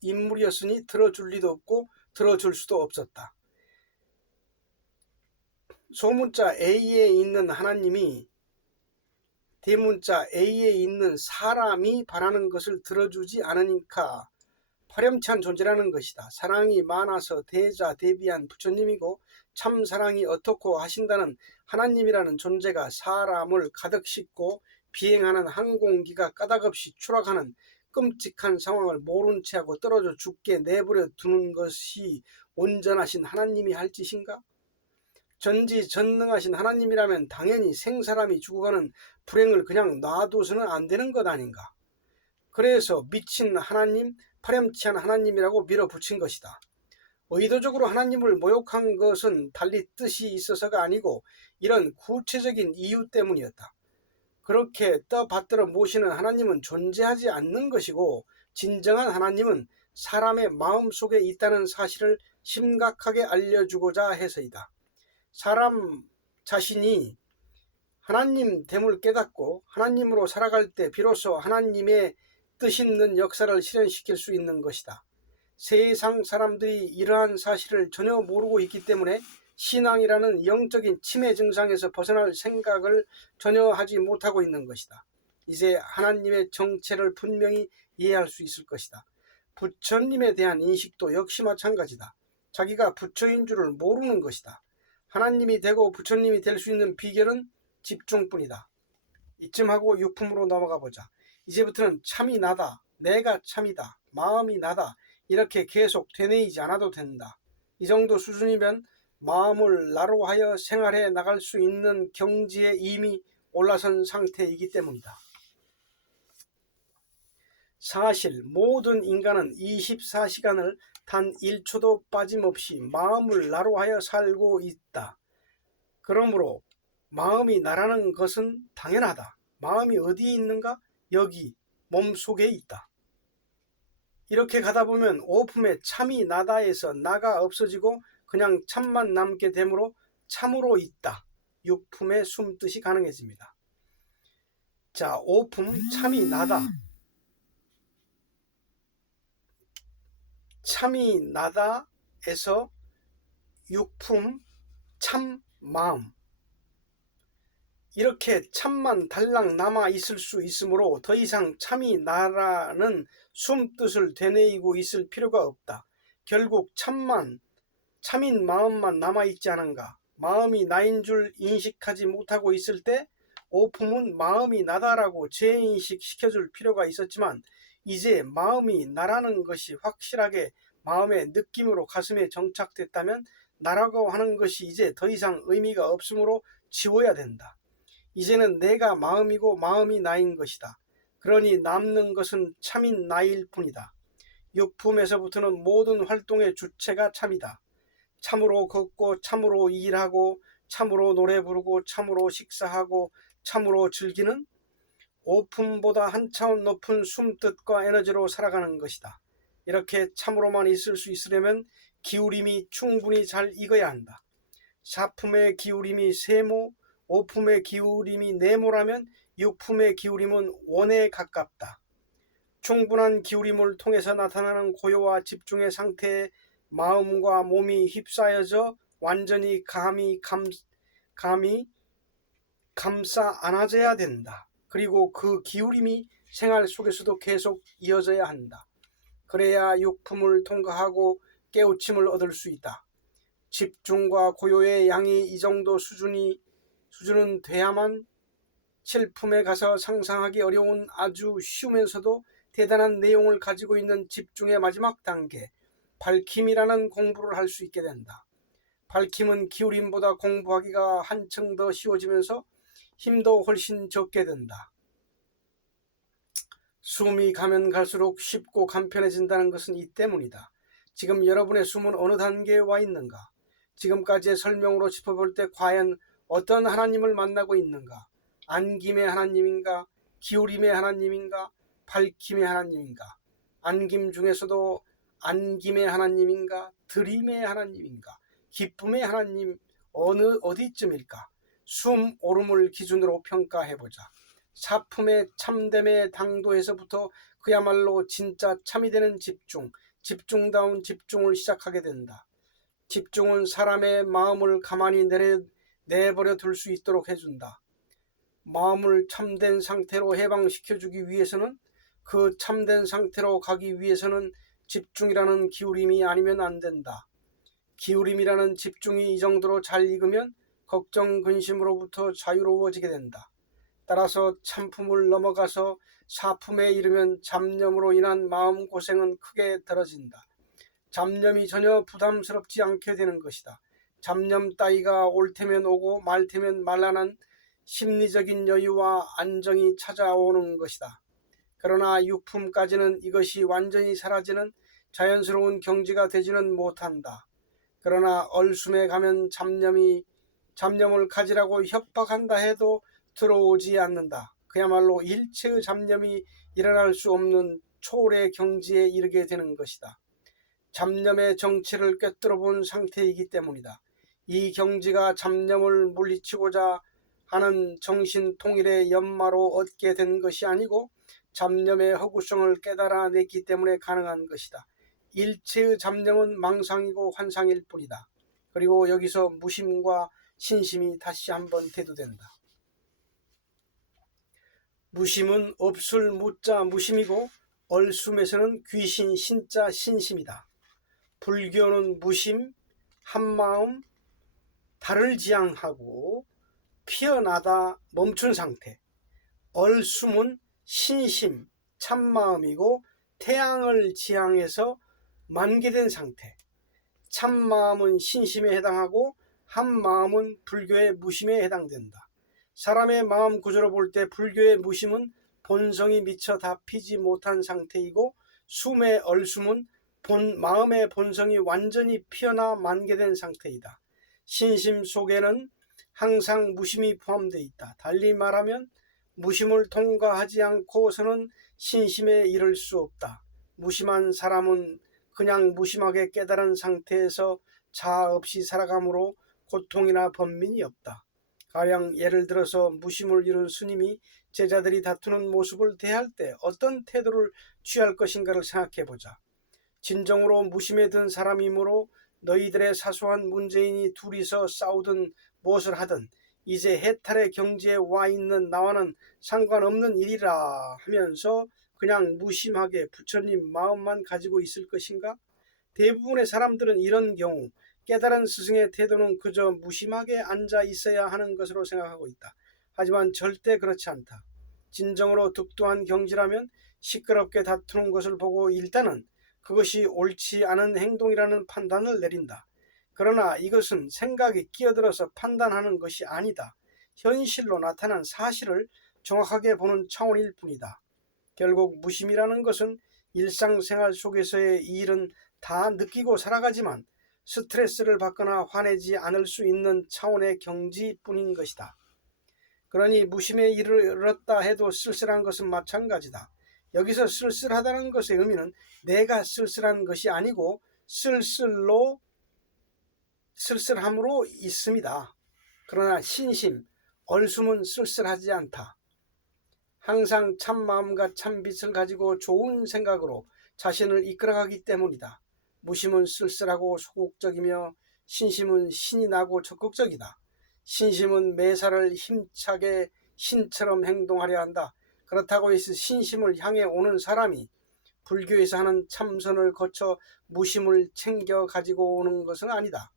인물이었으니 들어줄 리도 없고 들어줄 수도 없었다. 소문자 A에 있는 하나님이 대문자 A에 있는 사람이 바라는 것을 들어주지 않으니까 파렴치한 존재라는 것이다. 사랑이 많아서 대자대비한 부처님이고 참 사랑이 어떻고 하신다는 하나님이라는 존재가 사람을 가득 싣고 비행하는 항공기가 까닭없이 추락하는 끔찍한 상황을 모른 채하고 떨어져 죽게 내버려 두는 것이 온전하신 하나님이 할 짓인가? 전지전능하신 하나님이라면 당연히 생사람이 죽어가는 불행을 그냥 놔둬서는 안 되는 것 아닌가? 그래서 미친 하나님, 파렴치한 하나님이라고 밀어붙인 것이다. 의도적으로 하나님을 모욕한 것은 달리 뜻이 있어서가 아니고 이런 구체적인 이유 때문이었다. 그렇게 떠받들어 모시는 하나님은 존재하지 않는 것이고 진정한 하나님은 사람의 마음 속에 있다는 사실을 심각하게 알려주고자 해서이다. 사람 자신이 하나님 됨을 깨닫고 하나님으로 살아갈 때 비로소 하나님의 뜻 있는 역사를 실현시킬 수 있는 것이다. 세상 사람들이 이러한 사실을 전혀 모르고 있기 때문에 신앙이라는 영적인 치매 증상에서 벗어날 생각을 전혀 하지 못하고 있는 것이다. 이제 하나님의 정체를 분명히 이해할 수 있을 것이다. 부처님에 대한 인식도 역시 마찬가지다. 자기가 부처인 줄을 모르는 것이다. 하나님이 되고 부처님이 될 수 있는 비결은 집중뿐이다. 이쯤 하고 유품으로 넘어가 보자. 이제부터는 참이 나다, 내가 참이다, 마음이 나다 이렇게 계속 되뇌이지 않아도 된다. 이 정도 수준이면 마음을 나로 하여 생활해 나갈 수 있는 경지에 이미 올라선 상태이기 때문이다. 사실 모든 인간은 24시간을 단 1초도 빠짐없이 마음을 나로 하여 살고 있다. 그러므로 마음이 나라는 것은 당연하다. 마음이 어디에 있는가? 여기 몸속에 있다. 이렇게 가다 보면 오품에 참이 나다에서 나가 없어지고 그냥 참만 남게 되므로 참으로 있다. 육품의 숨뜻이 가능해집니다. 자, 오품 참이 나다. 참이 나다에서 육품 참 마음. 이렇게 참만 달랑 남아 있을 수 있으므로 더 이상 참이 나라는 숨뜻을 되뇌이고 있을 필요가 없다. 결국 참인 마음만 남아있지 않은가. 마음이 나인 줄 인식하지 못하고 있을 때 오품은 마음이 나다라고 재인식 시켜줄 필요가 있었지만 이제 마음이 나라는 것이 확실하게 마음의 느낌으로 가슴에 정착됐다면 나라고 하는 것이 이제 더 이상 의미가 없으므로 지워야 된다. 이제는 내가 마음이고 마음이 나인 것이다. 그러니 남는 것은 참인 나일 뿐이다. 육품에서부터는 모든 활동의 주체가 참이다. 참으로 걷고 참으로 일하고 참으로 노래 부르고 참으로 식사하고 참으로 즐기는 오품보다 한 차원 높은 숨뜻과 에너지로 살아가는 것이다. 이렇게 참으로만 있을 수 있으려면 기울임이 충분히 잘 익어야 한다. 사품의 기울임이 세모, 오품의 기울임이 네모라면 육품의 기울임은 원에 가깝다. 충분한 기울임을 통해서 나타나는 고요와 집중의 상태에 마음과 몸이 휩싸여져 완전히 감히 감싸 안아져야 된다. 그리고 그 기울임이 생활 속에서도 계속 이어져야 한다. 그래야 육품을 통과하고 깨우침을 얻을 수 있다. 집중과 고요의 양이 이 정도 수준은 돼야만 칠품에 가서 상상하기 어려운 아주 쉬우면서도 대단한 내용을 가지고 있는 집중의 마지막 단계, 밝힘이라는 공부를 할 수 있게 된다. 밝힘은 기울임보다 공부하기가 한층 더 쉬워지면서 힘도 훨씬 적게 된다. 숨이 가면 갈수록 쉽고 간편해진다는 것은 이 때문이다. 지금 여러분의 숨은 어느 단계에 와 있는가? 지금까지의 설명으로 짚어볼 때 과연 어떤 하나님을 만나고 있는가? 안김의 하나님인가? 기울임의 하나님인가? 밝힘의 하나님인가? 안김 중에서도 안김의 하나님인가? 드림의 하나님인가? 기쁨의 하나님 어디쯤일까? 숨 오름을 기준으로 평가해보자. 사품의 참됨의 당도에서부터 그야말로 진짜 참이 되는 집중다운 집중을 시작하게 된다. 집중은 사람의 마음을 가만히 내버려 둘 수 있도록 해준다. 마음을 참된 상태로 해방시켜주기 위해서는, 그 참된 상태로 가기 위해서는 집중이라는 기울임이 아니면 안 된다. 기울임이라는 집중이 이 정도로 잘 익으면 걱정 근심으로부터 자유로워지게 된다. 따라서 참품을 넘어가서 사품에 이르면 잡념으로 인한 마음고생은 크게 덜어진다. 잡념이 전혀 부담스럽지 않게 되는 것이다. 잡념 따위가 올 테면 오고 말 테면 말라는 심리적인 여유와 안정이 찾아오는 것이다. 그러나 육품까지는 이것이 완전히 사라지는 자연스러운 경지가 되지는 못한다. 그러나 얼숨에 가면 잡념을 가지라고 협박한다 해도 들어오지 않는다. 그야말로 일체의 잡념이 일어날 수 없는 초월의 경지에 이르게 되는 것이다. 잡념의 정체를 꿰뚫어 본 상태이기 때문이다. 이 경지가 잡념을 물리치고자 하는 정신 통일의 연마로 얻게 된 것이 아니고 잡념의 허구성을 깨달아냈기 때문에 가능한 것이다. 일체의 잡념은 망상이고 환상일 뿐이다. 그리고 여기서 무심과 신심이 다시 한번 대두된다. 무심은 없을 무자 무심이고 얼숨에서는 귀신 신자 신심이다. 불교는 무심, 한마음, 달을 지향하고 피어나다 멈춘 상태, 얼숨은 신심, 참마음이고 태양을 지향해서 만개된 상태, 참마음은 신심에 해당하고 한마음은 불교의 무심에 해당된다. 사람의 마음 구조로 볼 때 불교의 무심은 본성이 미처 다 피지 못한 상태이고 숨의 얼숨은 마음의 본성이 완전히 피어나 만개된 상태이다. 신심 속에는 항상 무심이 포함되어 있다. 달리 말하면 무심을 통과하지 않고서는 신심에 이를 수 없다. 무심한 사람은 그냥 무심하게 깨달은 상태에서 자아 없이 살아가므로 고통이나 번민이 없다. 가령 예를 들어서 무심을 이룬 스님이 제자들이 다투는 모습을 대할 때 어떤 태도를 취할 것인가를 생각해보자. 진정으로 무심에 든 사람이므로 너희들의 사소한 문제인이 둘이서 싸우든 무엇을 하든 이제 해탈의 경지에 와 있는 나와는 상관없는 일이라 하면서 그냥 무심하게 부처님 마음만 가지고 있을 것인가? 대부분의 사람들은 이런 경우 깨달은 스승의 태도는 그저 무심하게 앉아 있어야 하는 것으로 생각하고 있다. 하지만 절대 그렇지 않다. 진정으로 득도한 경지라면 시끄럽게 다투는 것을 보고 일단은 그것이 옳지 않은 행동이라는 판단을 내린다. 그러나 이것은 생각이 끼어들어서 판단하는 것이 아니다. 현실로 나타난 사실을 정확하게 보는 차원일 뿐이다. 결국 무심이라는 것은 일상생활 속에서의 이 일은 다 느끼고 살아가지만 스트레스를 받거나 화내지 않을 수 있는 차원의 경지뿐인 것이다. 그러니 무심에 이르렀다 해도 쓸쓸한 것은 마찬가지다. 여기서 쓸쓸하다는 것의 의미는 내가 쓸쓸한 것이 아니고 쓸쓸함으로 있습니다. 그러나 신심, 얼숨은 쓸쓸하지 않다. 항상 참 마음과 참 빛을 가지고 좋은 생각으로 자신을 이끌어가기 때문이다. 무심은 쓸쓸하고 소극적이며 신심은 신이 나고 적극적이다. 신심은 매사를 힘차게 신처럼 행동하려 한다. 그렇다고 해서 신심을 향해 오는 사람이 불교에서 하는 참선을 거쳐 무심을 챙겨 가지고 오는 것은 아니다.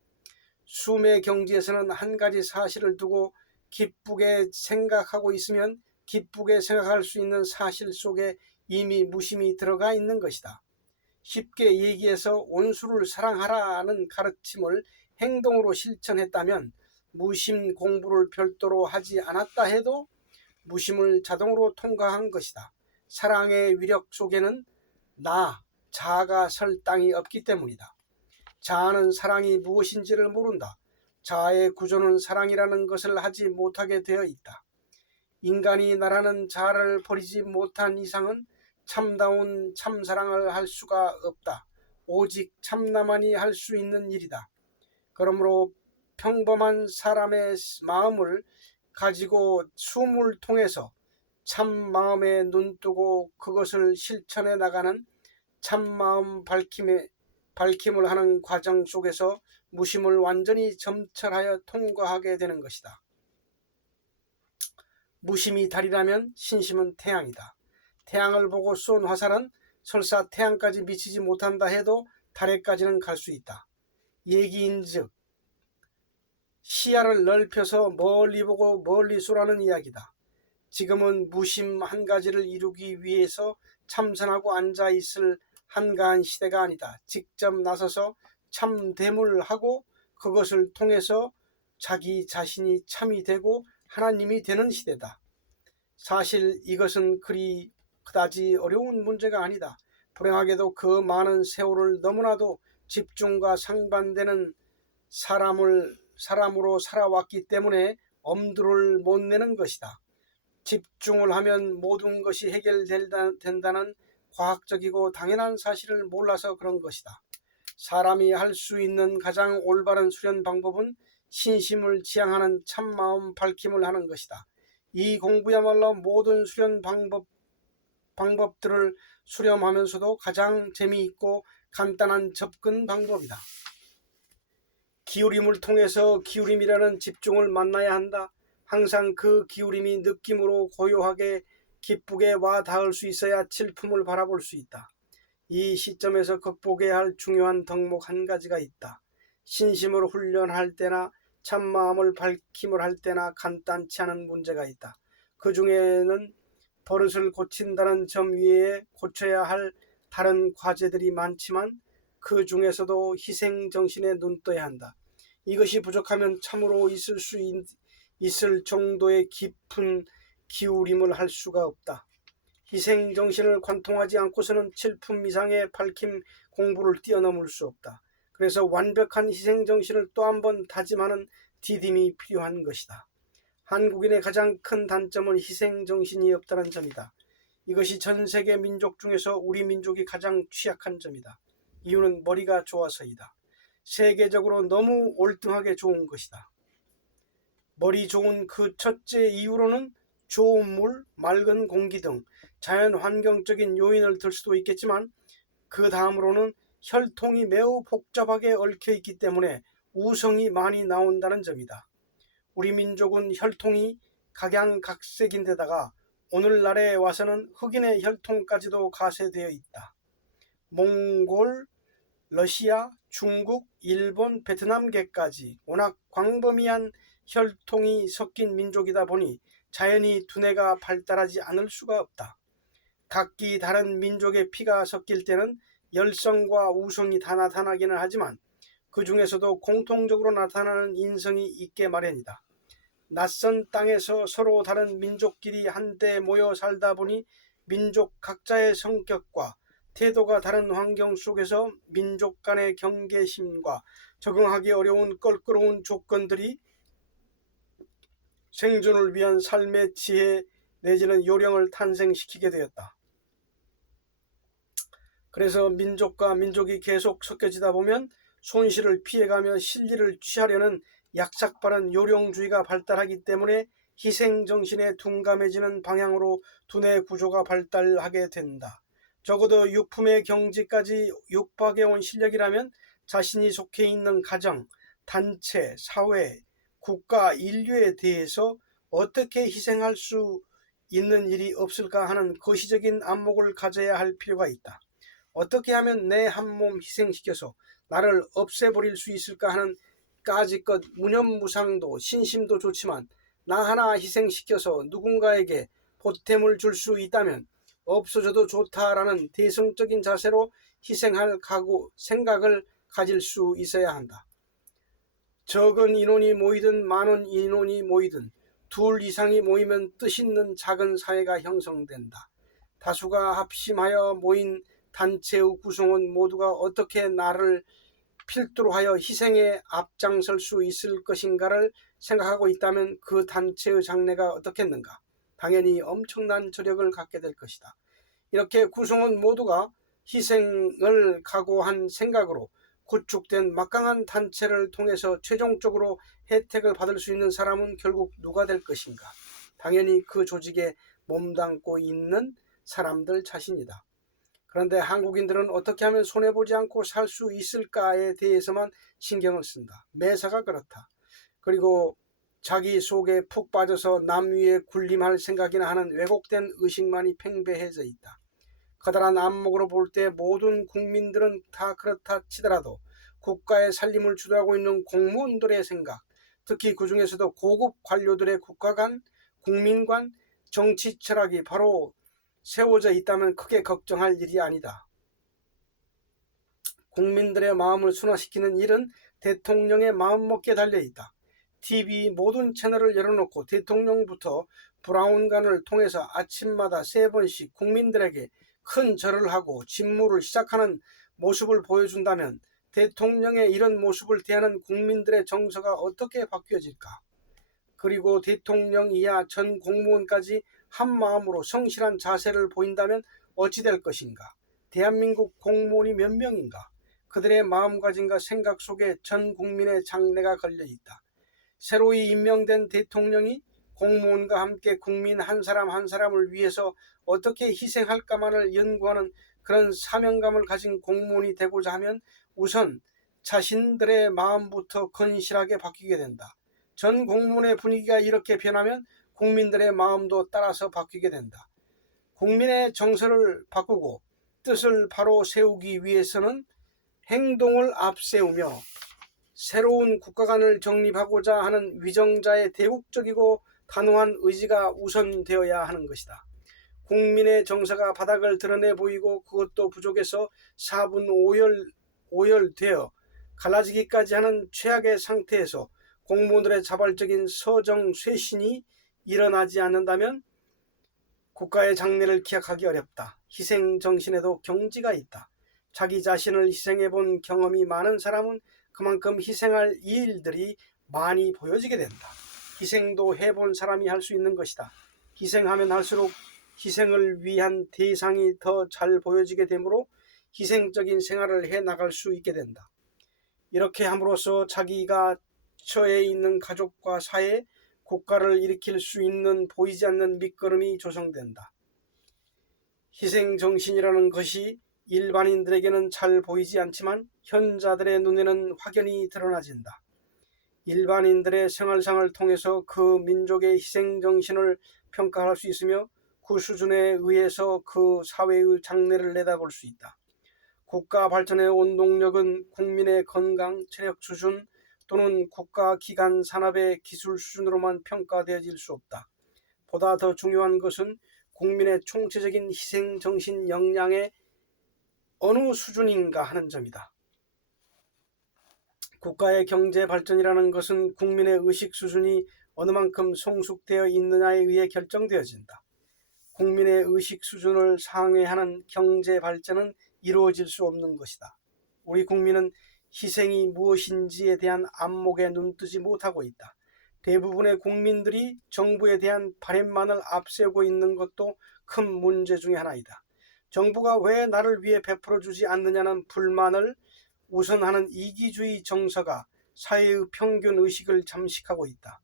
숨의 경지에서는 한 가지 사실을 두고 기쁘게 생각하고 있으면 기쁘게 생각할 수 있는 사실 속에 이미 무심이 들어가 있는 것이다. 쉽게 얘기해서 온수를 사랑하라는 가르침을 행동으로 실천했다면 무심 공부를 별도로 하지 않았다 해도 무심을 자동으로 통과한 것이다. 사랑의 위력 속에는 자아가 설 땅이 없기 때문이다. 자아는 사랑이 무엇인지를 모른다. 자아의 구조는 사랑이라는 것을 하지 못하게 되어 있다. 인간이 나라는 자아를 버리지 못한 이상은 참다운 참사랑을 할 수가 없다. 오직 참나만이 할 수 있는 일이다. 그러므로 평범한 사람의 마음을 가지고 숨을 통해서 참 마음에 눈뜨고 그것을 실천해 나가는 참마음 밝힘을 하는 과정 속에서 무심을 완전히 점철하여 통과하게 되는 것이다. 무심이 달이라면 신심은 태양이다. 태양을 보고 쏜 화살은 설사 태양까지 미치지 못한다 해도 달에까지는 갈 수 있다. 얘기인즉 시야를 넓혀서 멀리 보고 멀리 쏘라는 이야기다. 지금은 무심 한 가지를 이루기 위해서 참선하고 앉아있을 한가한 시대가 아니다. 직접 나서서 참됨을 하고 그것을 통해서 자기 자신이 참이 되고 하나님이 되는 시대다. 사실 이것은 그다지 어려운 문제가 아니다. 불행하게도 그 많은 세월을 너무나도 집중과 상반되는 사람으로 살아왔기 때문에 엄두를 못 내는 것이다. 집중을 하면 모든 것이 해결된다는 과학적이고 당연한 사실을 몰라서 그런 것이다. 사람이 할 수 있는 가장 올바른 수련 방법은 신심을 지향하는 참마음 밝힘을 하는 것이다. 이 공부야말로 모든 수련 방법들을 수렴하면서도 가장 재미있고 간단한 접근 방법이다. 기울임을 통해서 기울임이라는 집중을 만나야 한다. 항상 그 기울임이 느낌으로 고요하게 기쁘게 와 닿을 수 있어야 칠품을 바라볼 수 있다. 이 시점에서 극복해야 할 중요한 덕목 한 가지가 있다. 신심을 훈련할 때나 참마음을 밝힘을 할 때나 간단치 않은 문제가 있다. 그 중에는 버릇을 고친다는 점 외에 고쳐야 할 다른 과제들이 많지만 그 중에서도 희생정신에 눈떠야 한다. 이것이 부족하면 참으로 있을 정도의 깊은 기울임을 할 수가 없다. 희생정신을 관통하지 않고서는 칠품 이상의 밝힘 공부를 뛰어넘을 수 없다. 그래서 완벽한 희생정신을 또 한 번 다짐하는 디딤이 필요한 것이다. 한국인의 가장 큰 단점은 희생정신이 없다는 점이다. 이것이 전 세계 민족 중에서 우리 민족이 가장 취약한 점이다. 이유는 머리가 좋아서이다. 세계적으로 너무 올등하게 좋은 것이다. 머리 좋은 그 첫째 이유로는 좋은 물, 맑은 공기 등 자연 환경적인 요인을 들 수도 있겠지만 그 다음으로는 혈통이 매우 복잡하게 얽혀 있기 때문에 우성이 많이 나온다는 점이다. 우리 민족은 혈통이 각양각색인데다가 오늘날에 와서는 흑인의 혈통까지도 가세되어 있다. 몽골, 러시아, 중국, 일본, 베트남계까지 워낙 광범위한 혈통이 섞인 민족이다 보니 자연히 두뇌가 발달하지 않을 수가 없다. 각기 다른 민족의 피가 섞일 때는 열성과 우성이 다 나타나기는 하지만 그 중에서도 공통적으로 나타나는 인성이 있게 마련이다. 낯선 땅에서 서로 다른 민족끼리 한데 모여 살다 보니 민족 각자의 성격과 태도가 다른 환경 속에서 민족 간의 경계심과 적응하기 어려운 껄끄러운 조건들이 생존을 위한 삶의 지혜 내지는 요령을 탄생시키게 되었다. 그래서 민족과 민족이 계속 섞여지다 보면 손실을 피해가며 실리를 취하려는 약삭빠른 요령주의가 발달하기 때문에 희생정신에 둔감해지는 방향으로 두뇌 구조가 발달하게 된다. 적어도 유품의 경지까지 육박해온 실력이라면 자신이 속해 있는 가정, 단체, 사회, 국가, 인류에 대해서 어떻게 희생할 수 있는 일이 없을까 하는 거시적인 안목을 가져야 할 필요가 있다. 어떻게 하면 내 한 몸 희생시켜서 나를 없애버릴 수 있을까 하는 까짓것 무념무상도 신심도 좋지만 나 하나 희생시켜서 누군가에게 보탬을 줄 수 있다면 없어져도 좋다라는 대승적인 자세로 희생할 각오, 생각을 가질 수 있어야 한다. 적은 인원이 모이든 많은 인원이 모이든 둘 이상이 모이면 뜻있는 작은 사회가 형성된다. 다수가 합심하여 모인 단체의 구성원 모두가 어떻게 나를 필두로 하여 희생에 앞장설 수 있을 것인가를 생각하고 있다면 그 단체의 장래가 어떻겠는가? 당연히 엄청난 저력을 갖게 될 것이다. 이렇게 구성원 모두가 희생을 각오한 생각으로 구축된 막강한 단체를 통해서 최종적으로 혜택을 받을 수 있는 사람은 결국 누가 될 것인가? 당연히 그 조직에 몸담고 있는 사람들 자신이다. 그런데 한국인들은 어떻게 하면 손해보지 않고 살 수 있을까에 대해서만 신경을 쓴다. 매사가 그렇다. 그리고 자기 속에 푹 빠져서 남 위에 군림할 생각이나 하는 왜곡된 의식만이 팽배해져 있다. 커다란 안목으로 볼 때 모든 국민들은 다 그렇다 치더라도 국가의 살림을 주도하고 있는 공무원들의 생각, 특히 그 중에서도 고급 관료들의 국가관, 국민관, 정치 철학이 바로 세워져 있다면 크게 걱정할 일이 아니다. 국민들의 마음을 순화시키는 일은 대통령의 마음먹기에 달려있다. TV 모든 채널을 열어놓고 대통령부터 브라운관을 통해서 아침마다 3번씩 국민들에게 큰 절을 하고 직무를 시작하는 모습을 보여준다면 대통령의 이런 모습을 대하는 국민들의 정서가 어떻게 바뀌어질까? 그리고 대통령 이하 전 공무원까지 한마음으로 성실한 자세를 보인다면 어찌 될 것인가? 대한민국 공무원이 몇 명인가? 그들의 마음가짐과 생각 속에 전 국민의 장래가 걸려있다. 새로이 임명된 대통령이 공무원과 함께 국민 한 사람 한 사람을 위해서 어떻게 희생할까만을 연구하는 그런 사명감을 가진 공무원이 되고자 하면 우선 자신들의 마음부터 건실하게 바뀌게 된다. 전 공무원의 분위기가 이렇게 변하면 국민들의 마음도 따라서 바뀌게 된다. 국민의 정서를 바꾸고 뜻을 바로 세우기 위해서는 행동을 앞세우며 새로운 국가관을 정립하고자 하는 위정자의 대국적이고 단호한 의지가 우선되어야 하는 것이다. 국민의 정서가 바닥을 드러내 보이고 그것도 부족해서 4분 5열되어 갈라지기까지 하는 최악의 상태에서 공무원들의 자발적인 서정 쇄신이 일어나지 않는다면 국가의 장래를 기약하기 어렵다. 희생 정신에도 경지가 있다. 자기 자신을 희생해본 경험이 많은 사람은 그만큼 희생할 일들이 많이 보여지게 된다. 희생도 해본 사람이 할 수 있는 것이다. 희생하면 할수록 희생을 위한 대상이 더 잘 보여지게 되므로 희생적인 생활을 해나갈 수 있게 된다. 이렇게 함으로써 자기가 처해 있는 가족과 사회, 국가를 일으킬 수 있는 보이지 않는 밑거름이 조성된다. 희생정신이라는 것이 일반인들에게는 잘 보이지 않지만 현자들의 눈에는 확연히 드러나진다. 일반인들의 생활상을 통해서 그 민족의 희생정신을 평가할 수 있으며 그 수준에 의해서 그 사회의 장래를 내다볼 수 있다. 국가 발전의 원동력은 국민의 건강, 체력 수준 또는 국가 기관 산업의 기술 수준으로만 평가되어질 수 없다. 보다 더 중요한 것은 국민의 총체적인 희생정신 역량의 어느 수준인가 하는 점이다. 국가의 경제 발전이라는 것은 국민의 의식 수준이 어느 만큼 성숙되어 있느냐에 의해 결정되어진다. 국민의 의식 수준을 상회하는 경제 발전은 이루어질 수 없는 것이다. 우리 국민은 희생이 무엇인지에 대한 안목에 눈뜨지 못하고 있다. 대부분의 국민들이 정부에 대한 바램만을 앞세우고 있는 것도 큰 문제 중의 하나이다. 정부가 왜 나를 위해 베풀어주지 않느냐는 불만을 우선하는 이기주의 정서가 사회의 평균 의식을 잠식하고 있다.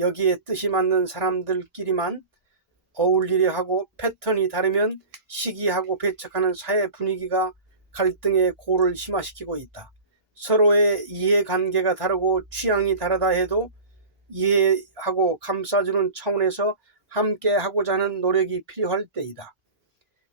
여기에 뜻이 맞는 사람들끼리만 어울리려 하고 패턴이 다르면 시기하고 배척하는 사회 분위기가 갈등의 고를 심화시키고 있다. 서로의 이해관계가 다르고 취향이 다르다 해도 이해하고 감싸주는 차원에서 함께하고자 하는 노력이 필요할 때이다.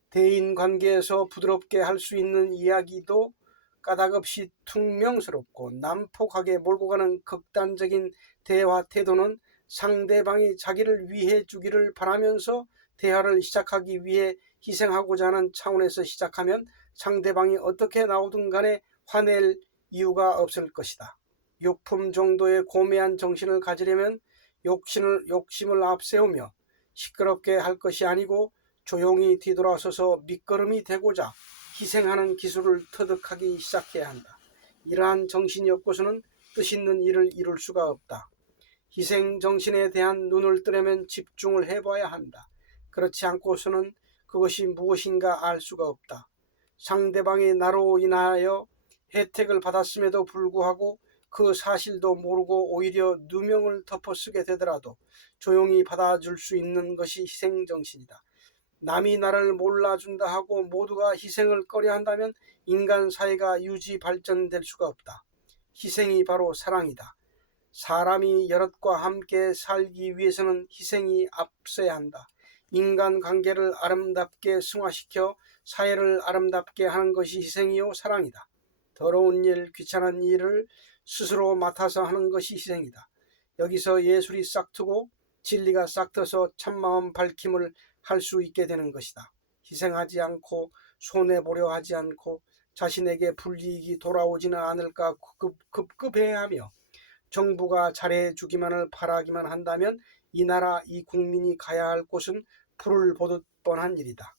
대인관계에서 부드럽게 할 수 있는 이야기도 까닭없이 퉁명스럽고 난폭하게 몰고 가는 극단적인 대화 태도는 상대방이 자기를 위해 주기를 바라면서 대화를 시작하기 위해 희생하고자 하는 차원에서 시작하면 상대방이 어떻게 나오든 간에 화낼 이유가 없을 것이다. 욕품 정도의 고매한 정신을 가지려면 욕심을 앞세우며 시끄럽게 할 것이 아니고 조용히 뒤돌아서서 밑거름이 되고자 희생하는 기술을 터득하기 시작해야 한다. 이러한 정신이 없고서는 뜻있는 일을 이룰 수가 없다. 희생 정신에 대한 눈을 뜨려면 집중을 해봐야 한다. 그렇지 않고서는 그것이 무엇인가 알 수가 없다. 상대방이 나로 인하여 혜택을 받았음에도 불구하고 그 사실도 모르고 오히려 누명을 덮어쓰게 되더라도 조용히 받아줄 수 있는 것이 희생정신이다. 남이 나를 몰라준다 하고 모두가 희생을 꺼려한다면 인간 사회가 유지 발전될 수가 없다. 희생이 바로 사랑이다. 사람이 여럿과 함께 살기 위해서는 희생이 앞서야 한다. 인간관계를 아름답게 승화시켜 사회를 아름답게 하는 것이 희생이요 사랑이다. 더러운 일, 귀찮은 일을 스스로 맡아서 하는 것이 희생이다. 여기서 예술이 싹트고 진리가 싹트서 참마음 밝힘을 할 수 있게 되는 것이다. 희생하지 않고 손해보려 하지 않고 자신에게 불이익이 돌아오지는 않을까 급급해하며 정부가 잘해주기만을 바라기만 한다면 이 나라 이 국민이 가야 할 곳은 불을 보듯 뻔한 일이다.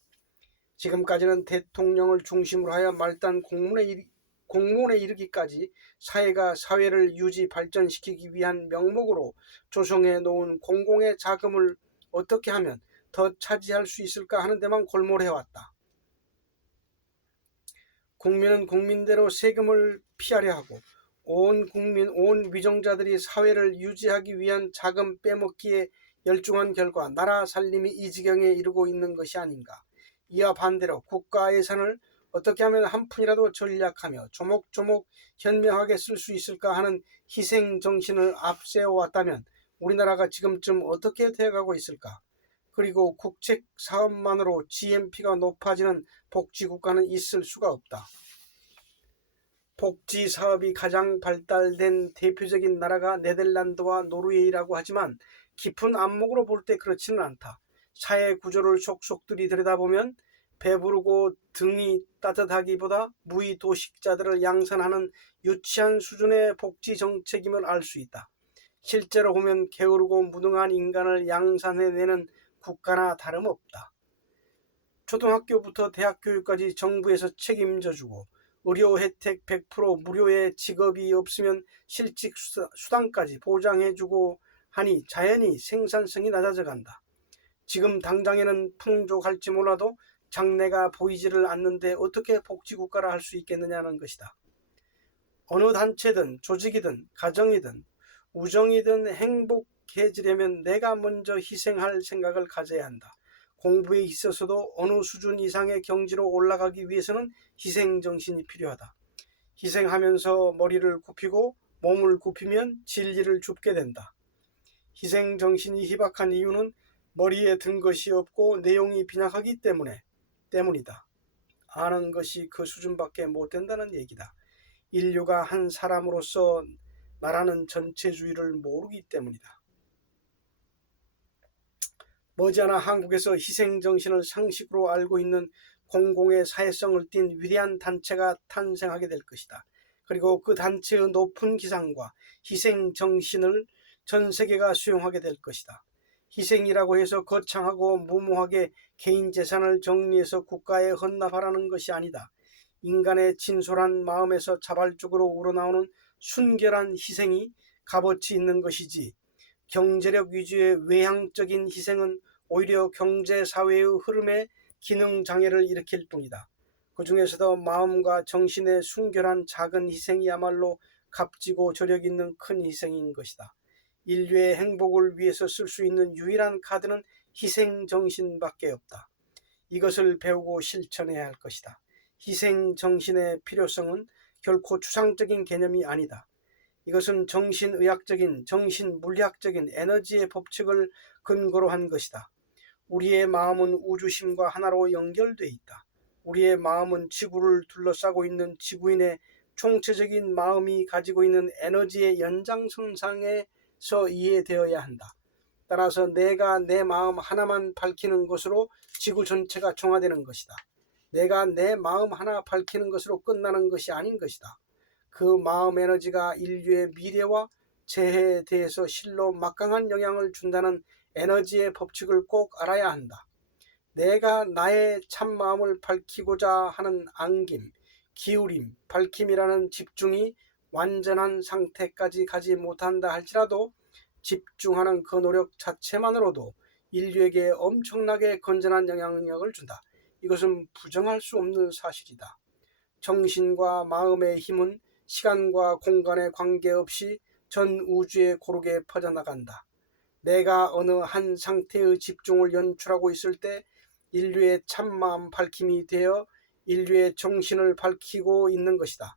지금까지는 대통령을 중심으로 하여 말단 공무원에 이르기까지 사회가 사회를 유지 발전시키기 위한 명목으로 조성해 놓은 공공의 자금을 어떻게 하면 더 차지할 수 있을까 하는 데만 골몰해왔다. 국민은 국민대로 세금을 피하려 하고 온 국민, 온 위정자들이 사회를 유지하기 위한 자금 빼먹기에 열중한 결과 나라 살림이 이 지경에 이르고 있는 것이 아닌가. 이와 반대로 국가 예산을 어떻게 하면 한 푼이라도 절약하며 조목조목 현명하게 쓸 수 있을까 하는 희생정신을 앞세워왔다면 우리나라가 지금쯤 어떻게 되어가고 있을까. 그리고 국책 사업만으로 GNP가 높아지는 복지국가는 있을 수가 없다. 복지 사업이 가장 발달된 대표적인 나라가 네덜란드와 노르웨이라고 하지만 깊은 안목으로 볼 때 그렇지는 않다. 사회 구조를 속속들이 들여다보면 배부르고 등이 따뜻하기보다 무의도식자들을 양산하는 유치한 수준의 복지 정책임을 알 수 있다. 실제로 보면 게으르고 무능한 인간을 양산해내는 국가나 다름없다. 초등학교부터 대학 교육까지 정부에서 책임져주고 의료 혜택 100% 무료의 직업이 없으면 실직 수당까지 보장해주고 하니 자연히 생산성이 낮아져 간다. 지금 당장에는 풍족할지 몰라도 장래가 보이지를 않는데 어떻게 복지국가라 할 수 있겠느냐는 것이다. 어느 단체든 조직이든 가정이든 우정이든 행복해지려면 내가 먼저 희생할 생각을 가져야 한다. 공부에 있어서도 어느 수준 이상의 경지로 올라가기 위해서는 희생정신이 필요하다. 희생하면서 머리를 굽히고 몸을 굽히면 진리를 줍게 된다. 희생정신이 희박한 이유는 머리에 든 것이 없고 내용이 빈약하기 때문이다. 아는 것이 그 수준밖에 못 된다는 얘기다. 인류가 한 사람으로서 나라는 전체주의를 모르기 때문이다. 머지않아 한국에서 희생정신을 상식으로 알고 있는 공공의 사회성을 띤 위대한 단체가 탄생하게 될 것이다. 그리고 그 단체의 높은 기상과 희생정신을 전 세계가 수용하게 될 것이다. 희생이라고 해서 거창하고 무모하게 개인 재산을 정리해서 국가에 헌납하라는 것이 아니다. 인간의 진솔한 마음에서 자발적으로 우러나오는 순결한 희생이 값어치 있는 것이지 경제력 위주의 외향적인 희생은 오히려 경제사회의 흐름에 기능장애를 일으킬 뿐이다. 그 중에서도 마음과 정신의 순결한 작은 희생이야말로 값지고 저력 있는 큰 희생인 것이다. 인류의 행복을 위해서 쓸 수 있는 유일한 카드는 희생정신밖에 없다. 이것을 배우고 실천해야 할 것이다. 희생정신의 필요성은 결코 추상적인 개념이 아니다. 이것은 정신의학적인, 정신물리학적인 에너지의 법칙을 근거로 한 것이다. 우리의 마음은 우주심과 하나로 연결되어 있다. 우리의 마음은 지구를 둘러싸고 있는 지구인의 총체적인 마음이 가지고 있는 에너지의 연장선상에서 이해되어야 한다. 따라서 내가 내 마음 하나만 밝히는 것으로 지구 전체가 정화되는 것이다. 내가 내 마음 하나 밝히는 것으로 끝나는 것이 아닌 것이다. 그 마음 에너지가 인류의 미래와 재해에 대해서 실로 막강한 영향을 준다는 에너지의 법칙을 꼭 알아야 한다. 내가 나의 참마음을 밝히고자 하는 안김, 기울임, 밝힘이라는 집중이 완전한 상태까지 가지 못한다 할지라도 집중하는 그 노력 자체만으로도 인류에게 엄청나게 건전한 영향력을 준다. 이것은 부정할 수 없는 사실이다. 정신과 마음의 힘은 시간과 공간에 관계없이 전 우주에 고르게 퍼져나간다. 내가 어느 한 상태의 집중을 연출하고 있을 때 인류의 참마음 밝힘이 되어 인류의 정신을 밝히고 있는 것이다.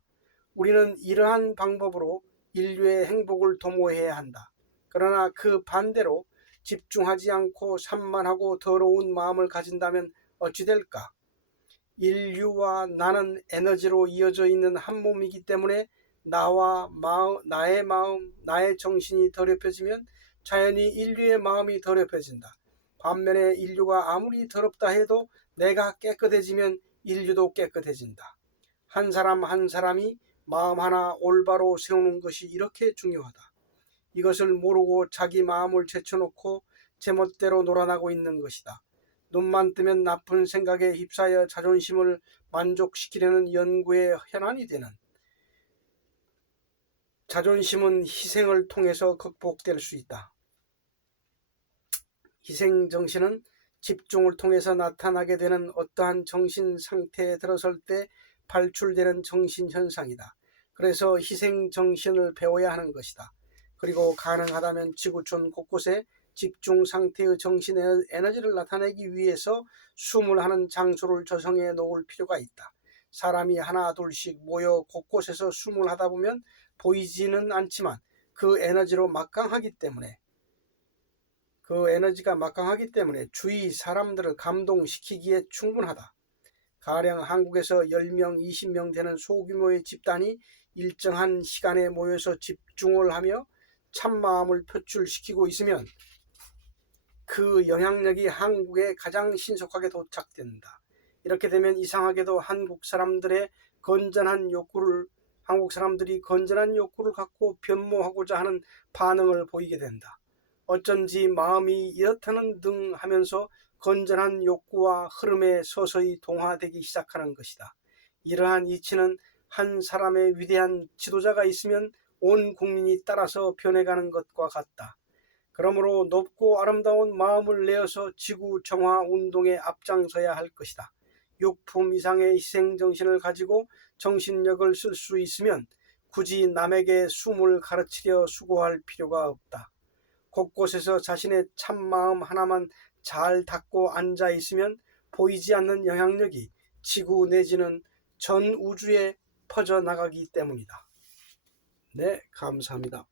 우리는 이러한 방법으로 인류의 행복을 도모해야 한다. 그러나 그 반대로 집중하지 않고 산만하고 더러운 마음을 가진다면 어찌 될까? 인류와 나는 에너지로 이어져 있는 한 몸이기 때문에 나의 마음, 나의 정신이 더럽혀지면 자연히 인류의 마음이 더럽혀진다. 반면에 인류가 아무리 더럽다 해도 내가 깨끗해지면 인류도 깨끗해진다. 한 사람 한 사람이 마음 하나 올바로 세우는 것이 이렇게 중요하다. 이것을 모르고 자기 마음을 제쳐놓고 제멋대로 놀아나고 있는 것이다. 눈만 뜨면 나쁜 생각에 휩싸여 자존심을 만족시키려는 연구의 현안이 되는 자존심은 희생을 통해서 극복될 수 있다. 희생정신은 집중을 통해서 나타나게 되는 어떠한 정신 상태에 들어설 때 발출되는 정신현상이다. 그래서 희생정신을 배워야 하는 것이다. 그리고 가능하다면 지구촌 곳곳에 집중 상태의 정신 에너지를 나타내기 위해서 숨을 하는 장소를 조성해 놓을 필요가 있다. 사람이 하나 둘씩 모여 곳곳에서 숨을 하다 보면 보이지는 않지만 그 에너지가 막강하기 때문에 주위 사람들을 감동시키기에 충분하다. 가령 한국에서 10명, 20명 되는 소규모의 집단이 일정한 시간에 모여서 집중을 하며 참마음을 표출시키고 있으면 그 영향력이 한국에 가장 신속하게 도착된다. 이렇게 되면 이상하게도 한국 사람들이 건전한 욕구를 갖고 변모하고자 하는 반응을 보이게 된다. 어쩐지 마음이 이렇다는 등 하면서 건전한 욕구와 흐름에 서서히 동화되기 시작하는 것이다. 이러한 이치는 한 사람의 위대한 지도자가 있으면 온 국민이 따라서 변해가는 것과 같다. 그러므로 높고 아름다운 마음을 내어서 지구 정화 운동에 앞장서야 할 것이다. 욕품 이상의 희생정신을 가지고 정신력을 쓸 수 있으면 굳이 남에게 숨을 가르치려 수고할 필요가 없다. 곳곳에서 자신의 참마음 하나만 잘 닫고 앉아 있으면 보이지 않는 영향력이 지구 내지는 전 우주에 퍼져나가기 때문이다. 네, 감사합니다.